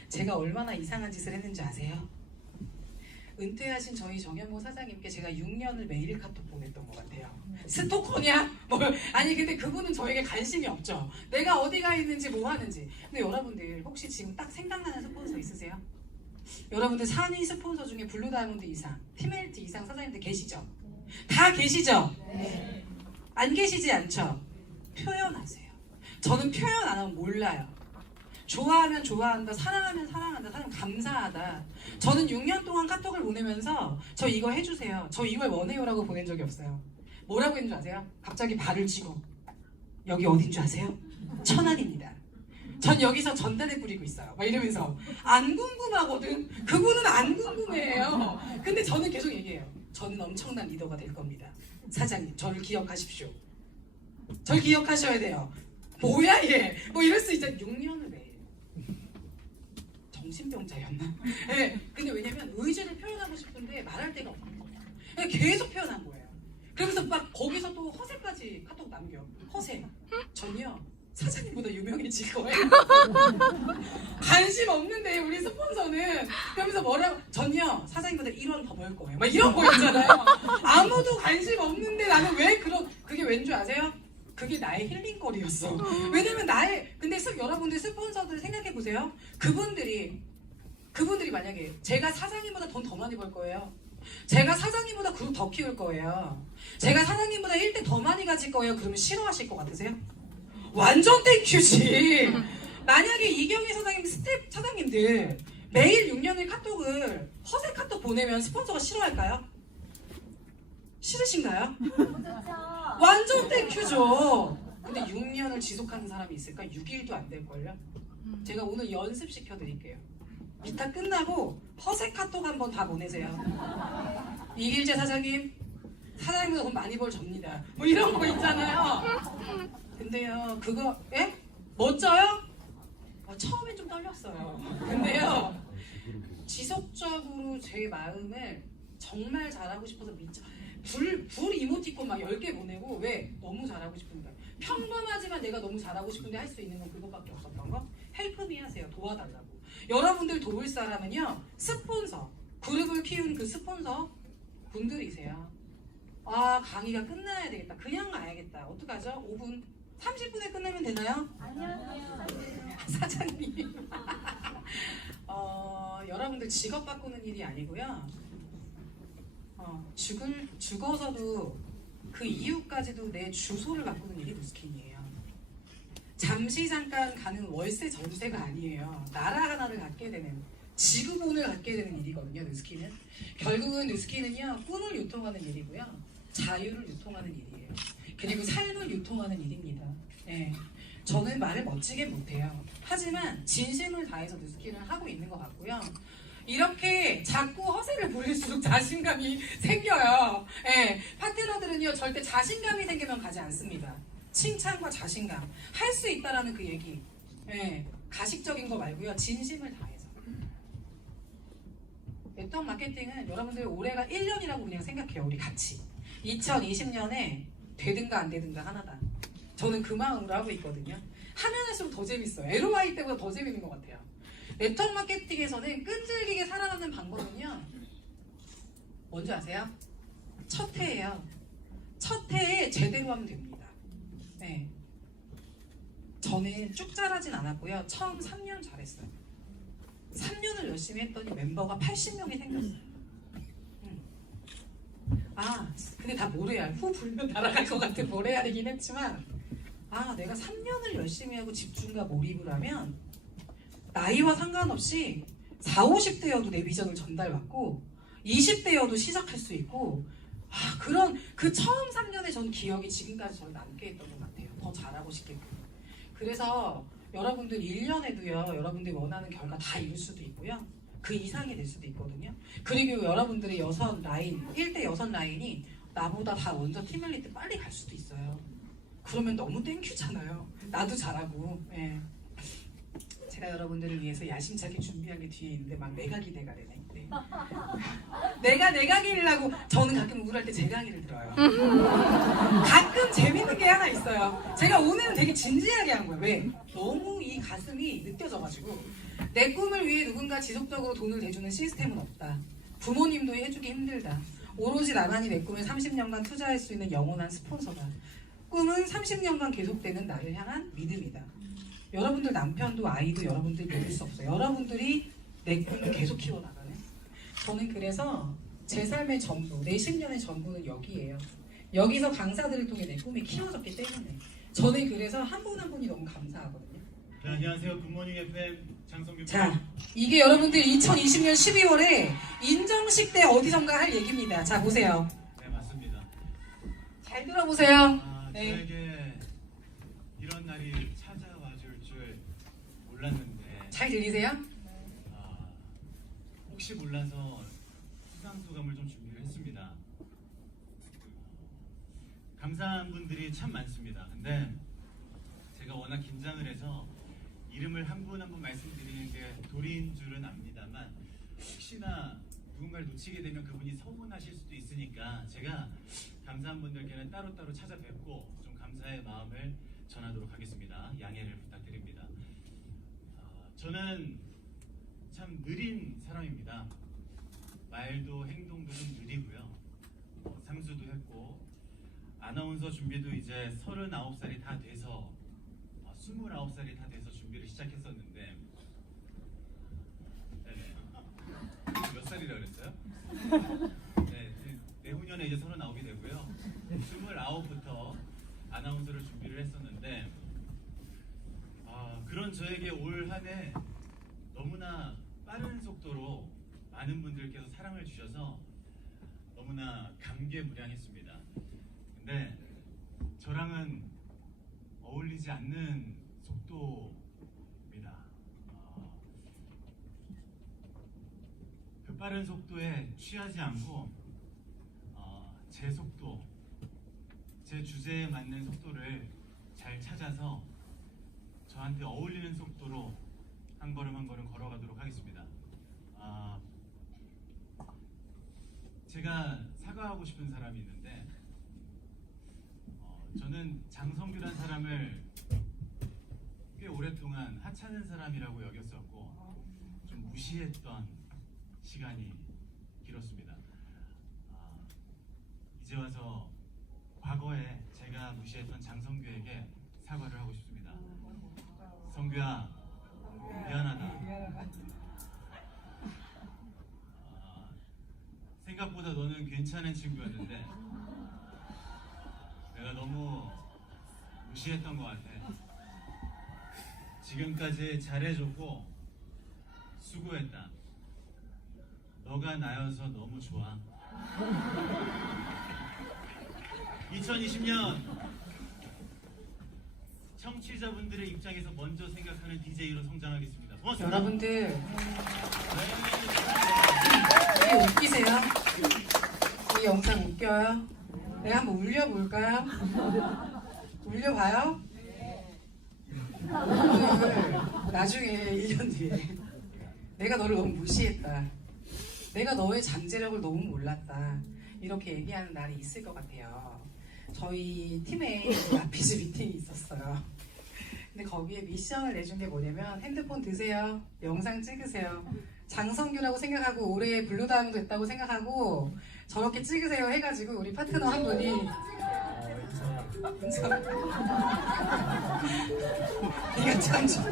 제가 얼마나 이상한 짓을 했는지 아세요? 은퇴하신 저희 정현모 사장님께 제가 6년을 매일 카톡 보냈던 것 같아요. 스토커냐? 아니 근데 그분은 저에게 관심이 없죠. 내가 어디가 있는지 뭐 하는지. 근데 여러분들 혹시 지금 딱 생각나는 스폰서 있으세요? 여러분들 산이 스폰서 중에 블루다이몬드 이상, 티멜트 이상 사장님들 계시죠? 다 계시죠? 네. 안 계시지 않죠? 표현하세요. 저는 표현 안 하면 몰라요. 좋아하면 좋아한다, 사랑하면 사랑한다, 사람 감사하다. 저는 6년 동안 카톡을 보내면서 저 이거 해주세요, 저 이걸 원해요라고 보낸 적이 없어요. 뭐라고 했는 줄 아세요? 갑자기 발을 쥐고 여기 어딘 줄 아세요? 천안입니다. 전 여기서 전단을 뿌리고 있어요. 막 이러면서 안 궁금하거든. 그분은 안 궁금해요. 근데 저는 계속 얘기해요. 저는 엄청난 리더가 될 겁니다. 사장님 저를 기억하십시오. 절 기억하셔야 돼요. 뭐야 얘? 뭐 이럴 수 있잖아요. 6년을 매일 정신병자였나? 네, 근데 왜냐면 의지를 표현하고 싶은데 말할 데가 없는 거예요. 그냥 계속 표현한 거예요. 그러면서 막 거기서 또 허세까지 카톡 남겨. 허세. 전요 사장님보다 유명해질 거예요. 관심 없는데 우리 스폰서는. 그러면서 뭐라고? 전요 사장님보다 1원 더 벌 거예요. 막 이런 거 있잖아요. 아무도 관심 없는데 나는 왜 그게 왠 줄 아세요? 그게 나의 힐링거리였어. 왜냐면 근데 여러분들 스폰서들 생각해보세요. 그분들이 만약에 제가 사장님보다 돈 더 많이 벌 거예요. 제가 사장님보다 그룹 더 키울 거예요. 제가 사장님보다 1대 더 많이 가질 거예요. 그러면 싫어하실 것 같으세요? 완전 땡큐지. 만약에 이경희 사장님, 스텝 사장님들 매일 6년의 카톡을 허세 카톡 보내면 스폰서가 싫어할까요? 싫으신가요? 완전 땡큐죠. 근데 6년을 지속하는 사람이 있을까? 6일도 안 될걸요? 제가 오늘 연습시켜 드릴게요. 기타 끝나고 허세 카톡 한번 다 보내세요. 이길재 사장님, 사장님보다 돈 많이 벌 접니다. 뭐 이런 거 있잖아요. 근데요, 그거, 멋져요? 처음엔 좀 떨렸어요. 근데요, 지속적으로 제 마음을 정말 잘하고 싶어서 불 이모티콘 막 10개 보내고. 왜? 너무 잘하고 싶은데. 평범하지만 내가 너무 잘하고 싶은데 할 수 있는 건 그것밖에 없었던 거? 헬프미 하세요. 도와달라고. 여러분들 도울 사람은요, 스폰서, 그룹을 키운 그 스폰서 분들이세요. 아, 강의가 끝나야 되겠다. 그냥 가야겠다. 어떡하죠? 5분, 30분에 끝내면 되나요? 안녕하세요. 사장님. 여러분들 직업 바꾸는 일이 아니고요. 죽어서도 그 이후까지도 내 주소를 바꾸는 일이 누스킨이에요. 잠시 잠깐 가는 월세 전세가 아니에요. 나라 하나를 갖게 되는, 지구본을 갖게 되는 일이거든요. 누스킨은. 결국은 누스킨은요, 꿈을 유통하는 일이고요, 자유를 유통하는 일이에요. 그리고 삶을 유통하는 일입니다. 네. 저는 말을 멋지게 못해요. 하지만 진심을 다해서 느끼는 하고 있는 것 같고요. 이렇게 자꾸 허세를 부릴수록 자신감이 생겨요. 예, 파트너들은요 절대 자신감이 생기면 가지 않습니다. 칭찬과 자신감, 할 수 있다라는 그 얘기. 예, 가식적인 거 말고요, 진심을 다해서. 네트워크 마케팅은 여러분들 올해가 1년이라고 그냥 생각해요. 우리 같이 2020년에 되든가 안 되든가 하나다. 저는 그 마음으로 하고 있거든요. 하면 할수록 더 재밌어요. LOI 때보다 더 재밌는 것 같아요. 네트워크 마케팅에서는 끈질기게 살아가는 방법은요, 뭔지 아세요? 첫 해예요. 첫 해에 제대로 하면 됩니다. 네. 저는 쭉 잘하진 않았고요. 처음 3년 잘했어요. 3년을 열심히 했더니 멤버가 80명이 생겼어요. 아, 근데 다 모래알. 후 불면 날아갈 것 같은 모래알이긴 했지만, 아, 내가 3년을 열심히 하고 집중과 몰입을 하면 나이와 상관없이 40, 50대여도 내 비전을 전달받고 20대여도 시작할 수 있고, 아, 그런 그 처음 3년의 전 기억이 지금까지 저를 남게 했던 것 같아요. 더 잘하고 싶게끔. 그래서 여러분들 1년에도요, 여러분들이 원하는 결과 다 이룰 수도 있고요. 그 이상이 될 수도 있거든요. 그리고 여러분들의 6라인, 1대 6라인이 나보다 다 먼저 팀을 리드 빨리 갈 수도 있어요. 그러면 너무 땡큐잖아요. 나도 잘하고. 예. 제가 여러분들을 위해서 야심차게 준비한 게 뒤에 있는데 막 내가 기대가 되네. 네. 내가 강의라고. 저는 가끔 우울할 때 제 강의를 들어요. 가끔 재밌는 게 하나 있어요. 제가 오늘은 되게 진지하게 한 거예요. 왜? 너무 이 가슴이 느껴져가지고. 내 꿈을 위해 누군가 지속적으로 돈을 대주는 시스템은 없다. 부모님도 해주기 힘들다. 오로지 나만이 내 꿈에 30년간 투자할 수 있는 영원한 스폰서다. 꿈은 30년간 계속되는 나를 향한 믿음이다. 여러분들 남편도 아이도 여러분들이 믿을 수 없어요. 여러분들이 내 꿈을 계속 키워나가는. 저는 그래서 제 삶의 전부, 내 10년의 전부는 여기예요. 여기서 강사들을 통해 내 꿈이 키워졌기 때문에. 저는 그래서 한 분 한 분이 너무 감사하거든요. 네, 안녕하세요. 굿모닝 FM 장성규입니다. 자, 이게 여러분들 2020년 12월에 인정식 때 어디선가 할 얘기입니다. 자, 보세요. 네, 맞습니다. 잘 들어보세요. 네. 저에게 이런 날이 찾아와 줄 줄 몰랐는데 잘 들리세요? 혹시 몰라서 수상소감을 좀 준비를 했습니다. 감사한 분들이 참 많습니다. 근데 제가 워낙 긴장을 해서 이름을 한 분 한 분 말씀드리는 게 도리인 줄은 압니다만, 혹시나 누군가를 놓치게 되면 그분이 서운하실 수도 있으니까 제가 감사한 분들께는 따로따로 찾아뵙고 좀 감사의 마음을 전하도록 하겠습니다. 양해를 부탁드립니다. 저는 참 느린 사람입니다. 말도 행동도 좀 느리고요. 상수도 했고, 아나운서 준비도 이제 39살이 다 돼서 29살이 다 돼서 준비를 시작했었는데, 네네. 몇 살이라 그랬어요? 네, 내후년에 이제 39이 되고요. 29부터 아나운서를 준비를 했었는데, 그런 저에게 올 한 해 너무나 빠른 속도로 많은 분들께서 사랑을 주셔서 너무나 감개무량했습니다. 근데 저랑은 어울리지 않는 속도입니다. 그 빠른 속도에 취하지 않고 제 속도, 제 주제에 맞는 속도를 잘 찾아서 저한테 어울리는 속도로 한 걸음 한 걸음 걸어가도록 하겠습니다. 제가 사과하고 싶은 사람이 있는데, 저는 장성규란 사람을 꽤 오랫동안 하찮은 사람이라고 여겼었고 좀 무시했던 시간이 길었습니다. 이제 와서 과거에 제가 무시했던 장성규에게 사과를 하고 싶습니다. 성규야, 미안하다. 생각보다 너는 괜찮은 친구였는데 내가 너무 무시했던 것 같아. 지금까지 잘해줬고 수고했다. 너가 나여서 너무 좋아. 2020년 청취자분들의 입장에서 먼저 생각하는 DJ로 성장하겠습니다. 고맙습니다. 여러분들 이게 웃기세요? 이 영상 웃겨요? 내가 한번 울려볼까요? 울려봐요? 오늘 나중에 1년 뒤에 내가 너를 너무 무시했다, 내가 너의 잠재력을 너무 몰랐다, 이렇게 얘기하는 날이 있을 것 같아요. 저희 팀에 라피즈 미팅이 있었어요. 근데 거기에 미션을 내준 게 뭐냐면, 핸드폰 드세요, 영상 찍으세요, 장성규라고 생각하고 올해 블루다운도 했다고 생각하고 저렇게 찍으세요 해가지고 우리 파트너 한 분이 네가 참 좋아.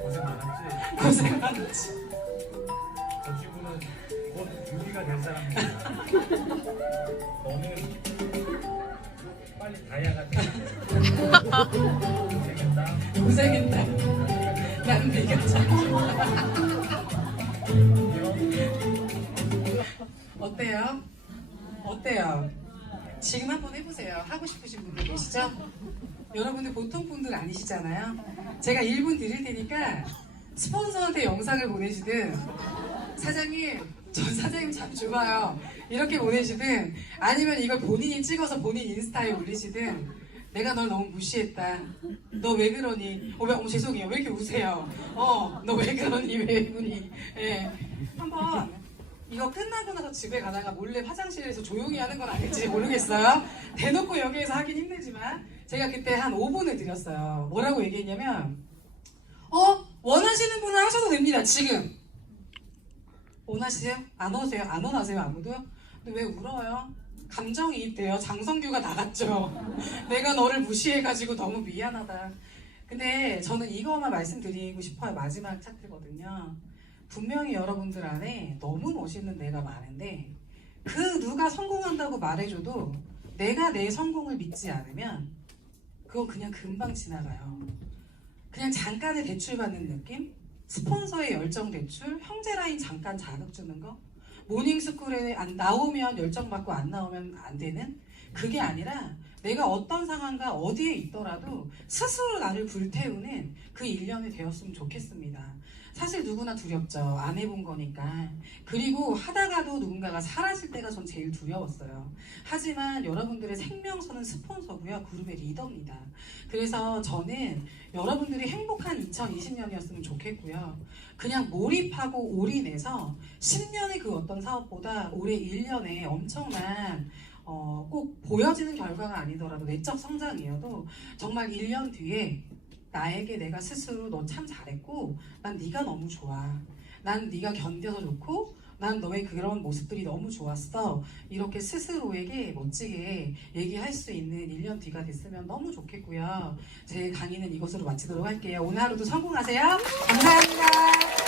고생 많았지? 고생 많았지. 저 친구는 곧 유기가 될 사람이야. 너는 빨리 다이아가 돼. 고생했다. 고생했다. 난 네가 참 좋아. 어때요? 어때요? 지금 한번 해보세요. 하고 싶으신 분들 계시죠? 여러분들 보통 분들 아니시잖아요. 제가 1분 드릴 테니까 스폰서한테 영상을 보내시든, 사장님 저 사장님 참 좋아요 이렇게 보내시든, 아니면 이걸 본인이 찍어서 본인 인스타에 올리시든, 내가 널 너무 무시했다, 너 왜 그러니, 어머 죄송해요 왜 이렇게 우세요, 너 왜 그러니, 왜 그러니, 예. 한번 이거 끝나고 나서 집에 가다가 몰래 화장실에서 조용히 하는 건 아닐지 모르겠어요. 대놓고 여기에서 하긴 힘들지만 제가 그때 한 5분을 드렸어요. 뭐라고 얘기했냐면, 원하시는 분은 하셔도 됩니다. 지금 원하시세요? 안 오세요? 안 원하세요? 아무도요? 근데 왜 울어요? 감정이입돼요. 장성규가 나갔죠. 내가 너를 무시해가지고 너무 미안하다. 근데 저는 이거만 말씀드리고 싶어요. 마지막 차트거든요. 분명히 여러분들 안에 너무 멋있는 내가 많은데, 그 누가 성공한다고 말해줘도 내가 내 성공을 믿지 않으면 그건 그냥 금방 지나가요. 그냥 잠깐의 대출 받는 느낌? 스폰서의 열정 대출? 형제 라인 잠깐 자극 주는 거? 모닝스쿨에 안 나오면 열정 받고 안 나오면 안 되는? 그게 아니라 내가 어떤 상황과 어디에 있더라도 스스로 나를 불태우는 그 1년이 되었으면 좋겠습니다. 사실 누구나 두렵죠. 안 해본 거니까. 그리고 하다가도 누군가가 사라질 때가 전 제일 두려웠어요. 하지만 여러분들의 생명선은 스폰서고요. 그룹의 리더입니다. 그래서 저는 여러분들이 행복한 2020년이었으면 좋겠고요. 그냥 몰입하고 올인해서 10년의 그 어떤 사업보다 올해 1년에 엄청난 꼭 보여지는 결과가 아니더라도 내적 성장이어도 정말 1년 뒤에 나에게 내가 스스로 너 참 잘했고, 난 네가 너무 좋아, 난 네가 견뎌서 좋고, 난 너의 그런 모습들이 너무 좋았어, 이렇게 스스로에게 멋지게 얘기할 수 있는 1년 뒤가 됐으면 너무 좋겠고요. 제 강의는 이것으로 마치도록 할게요. 오늘 하루도 성공하세요. 감사합니다.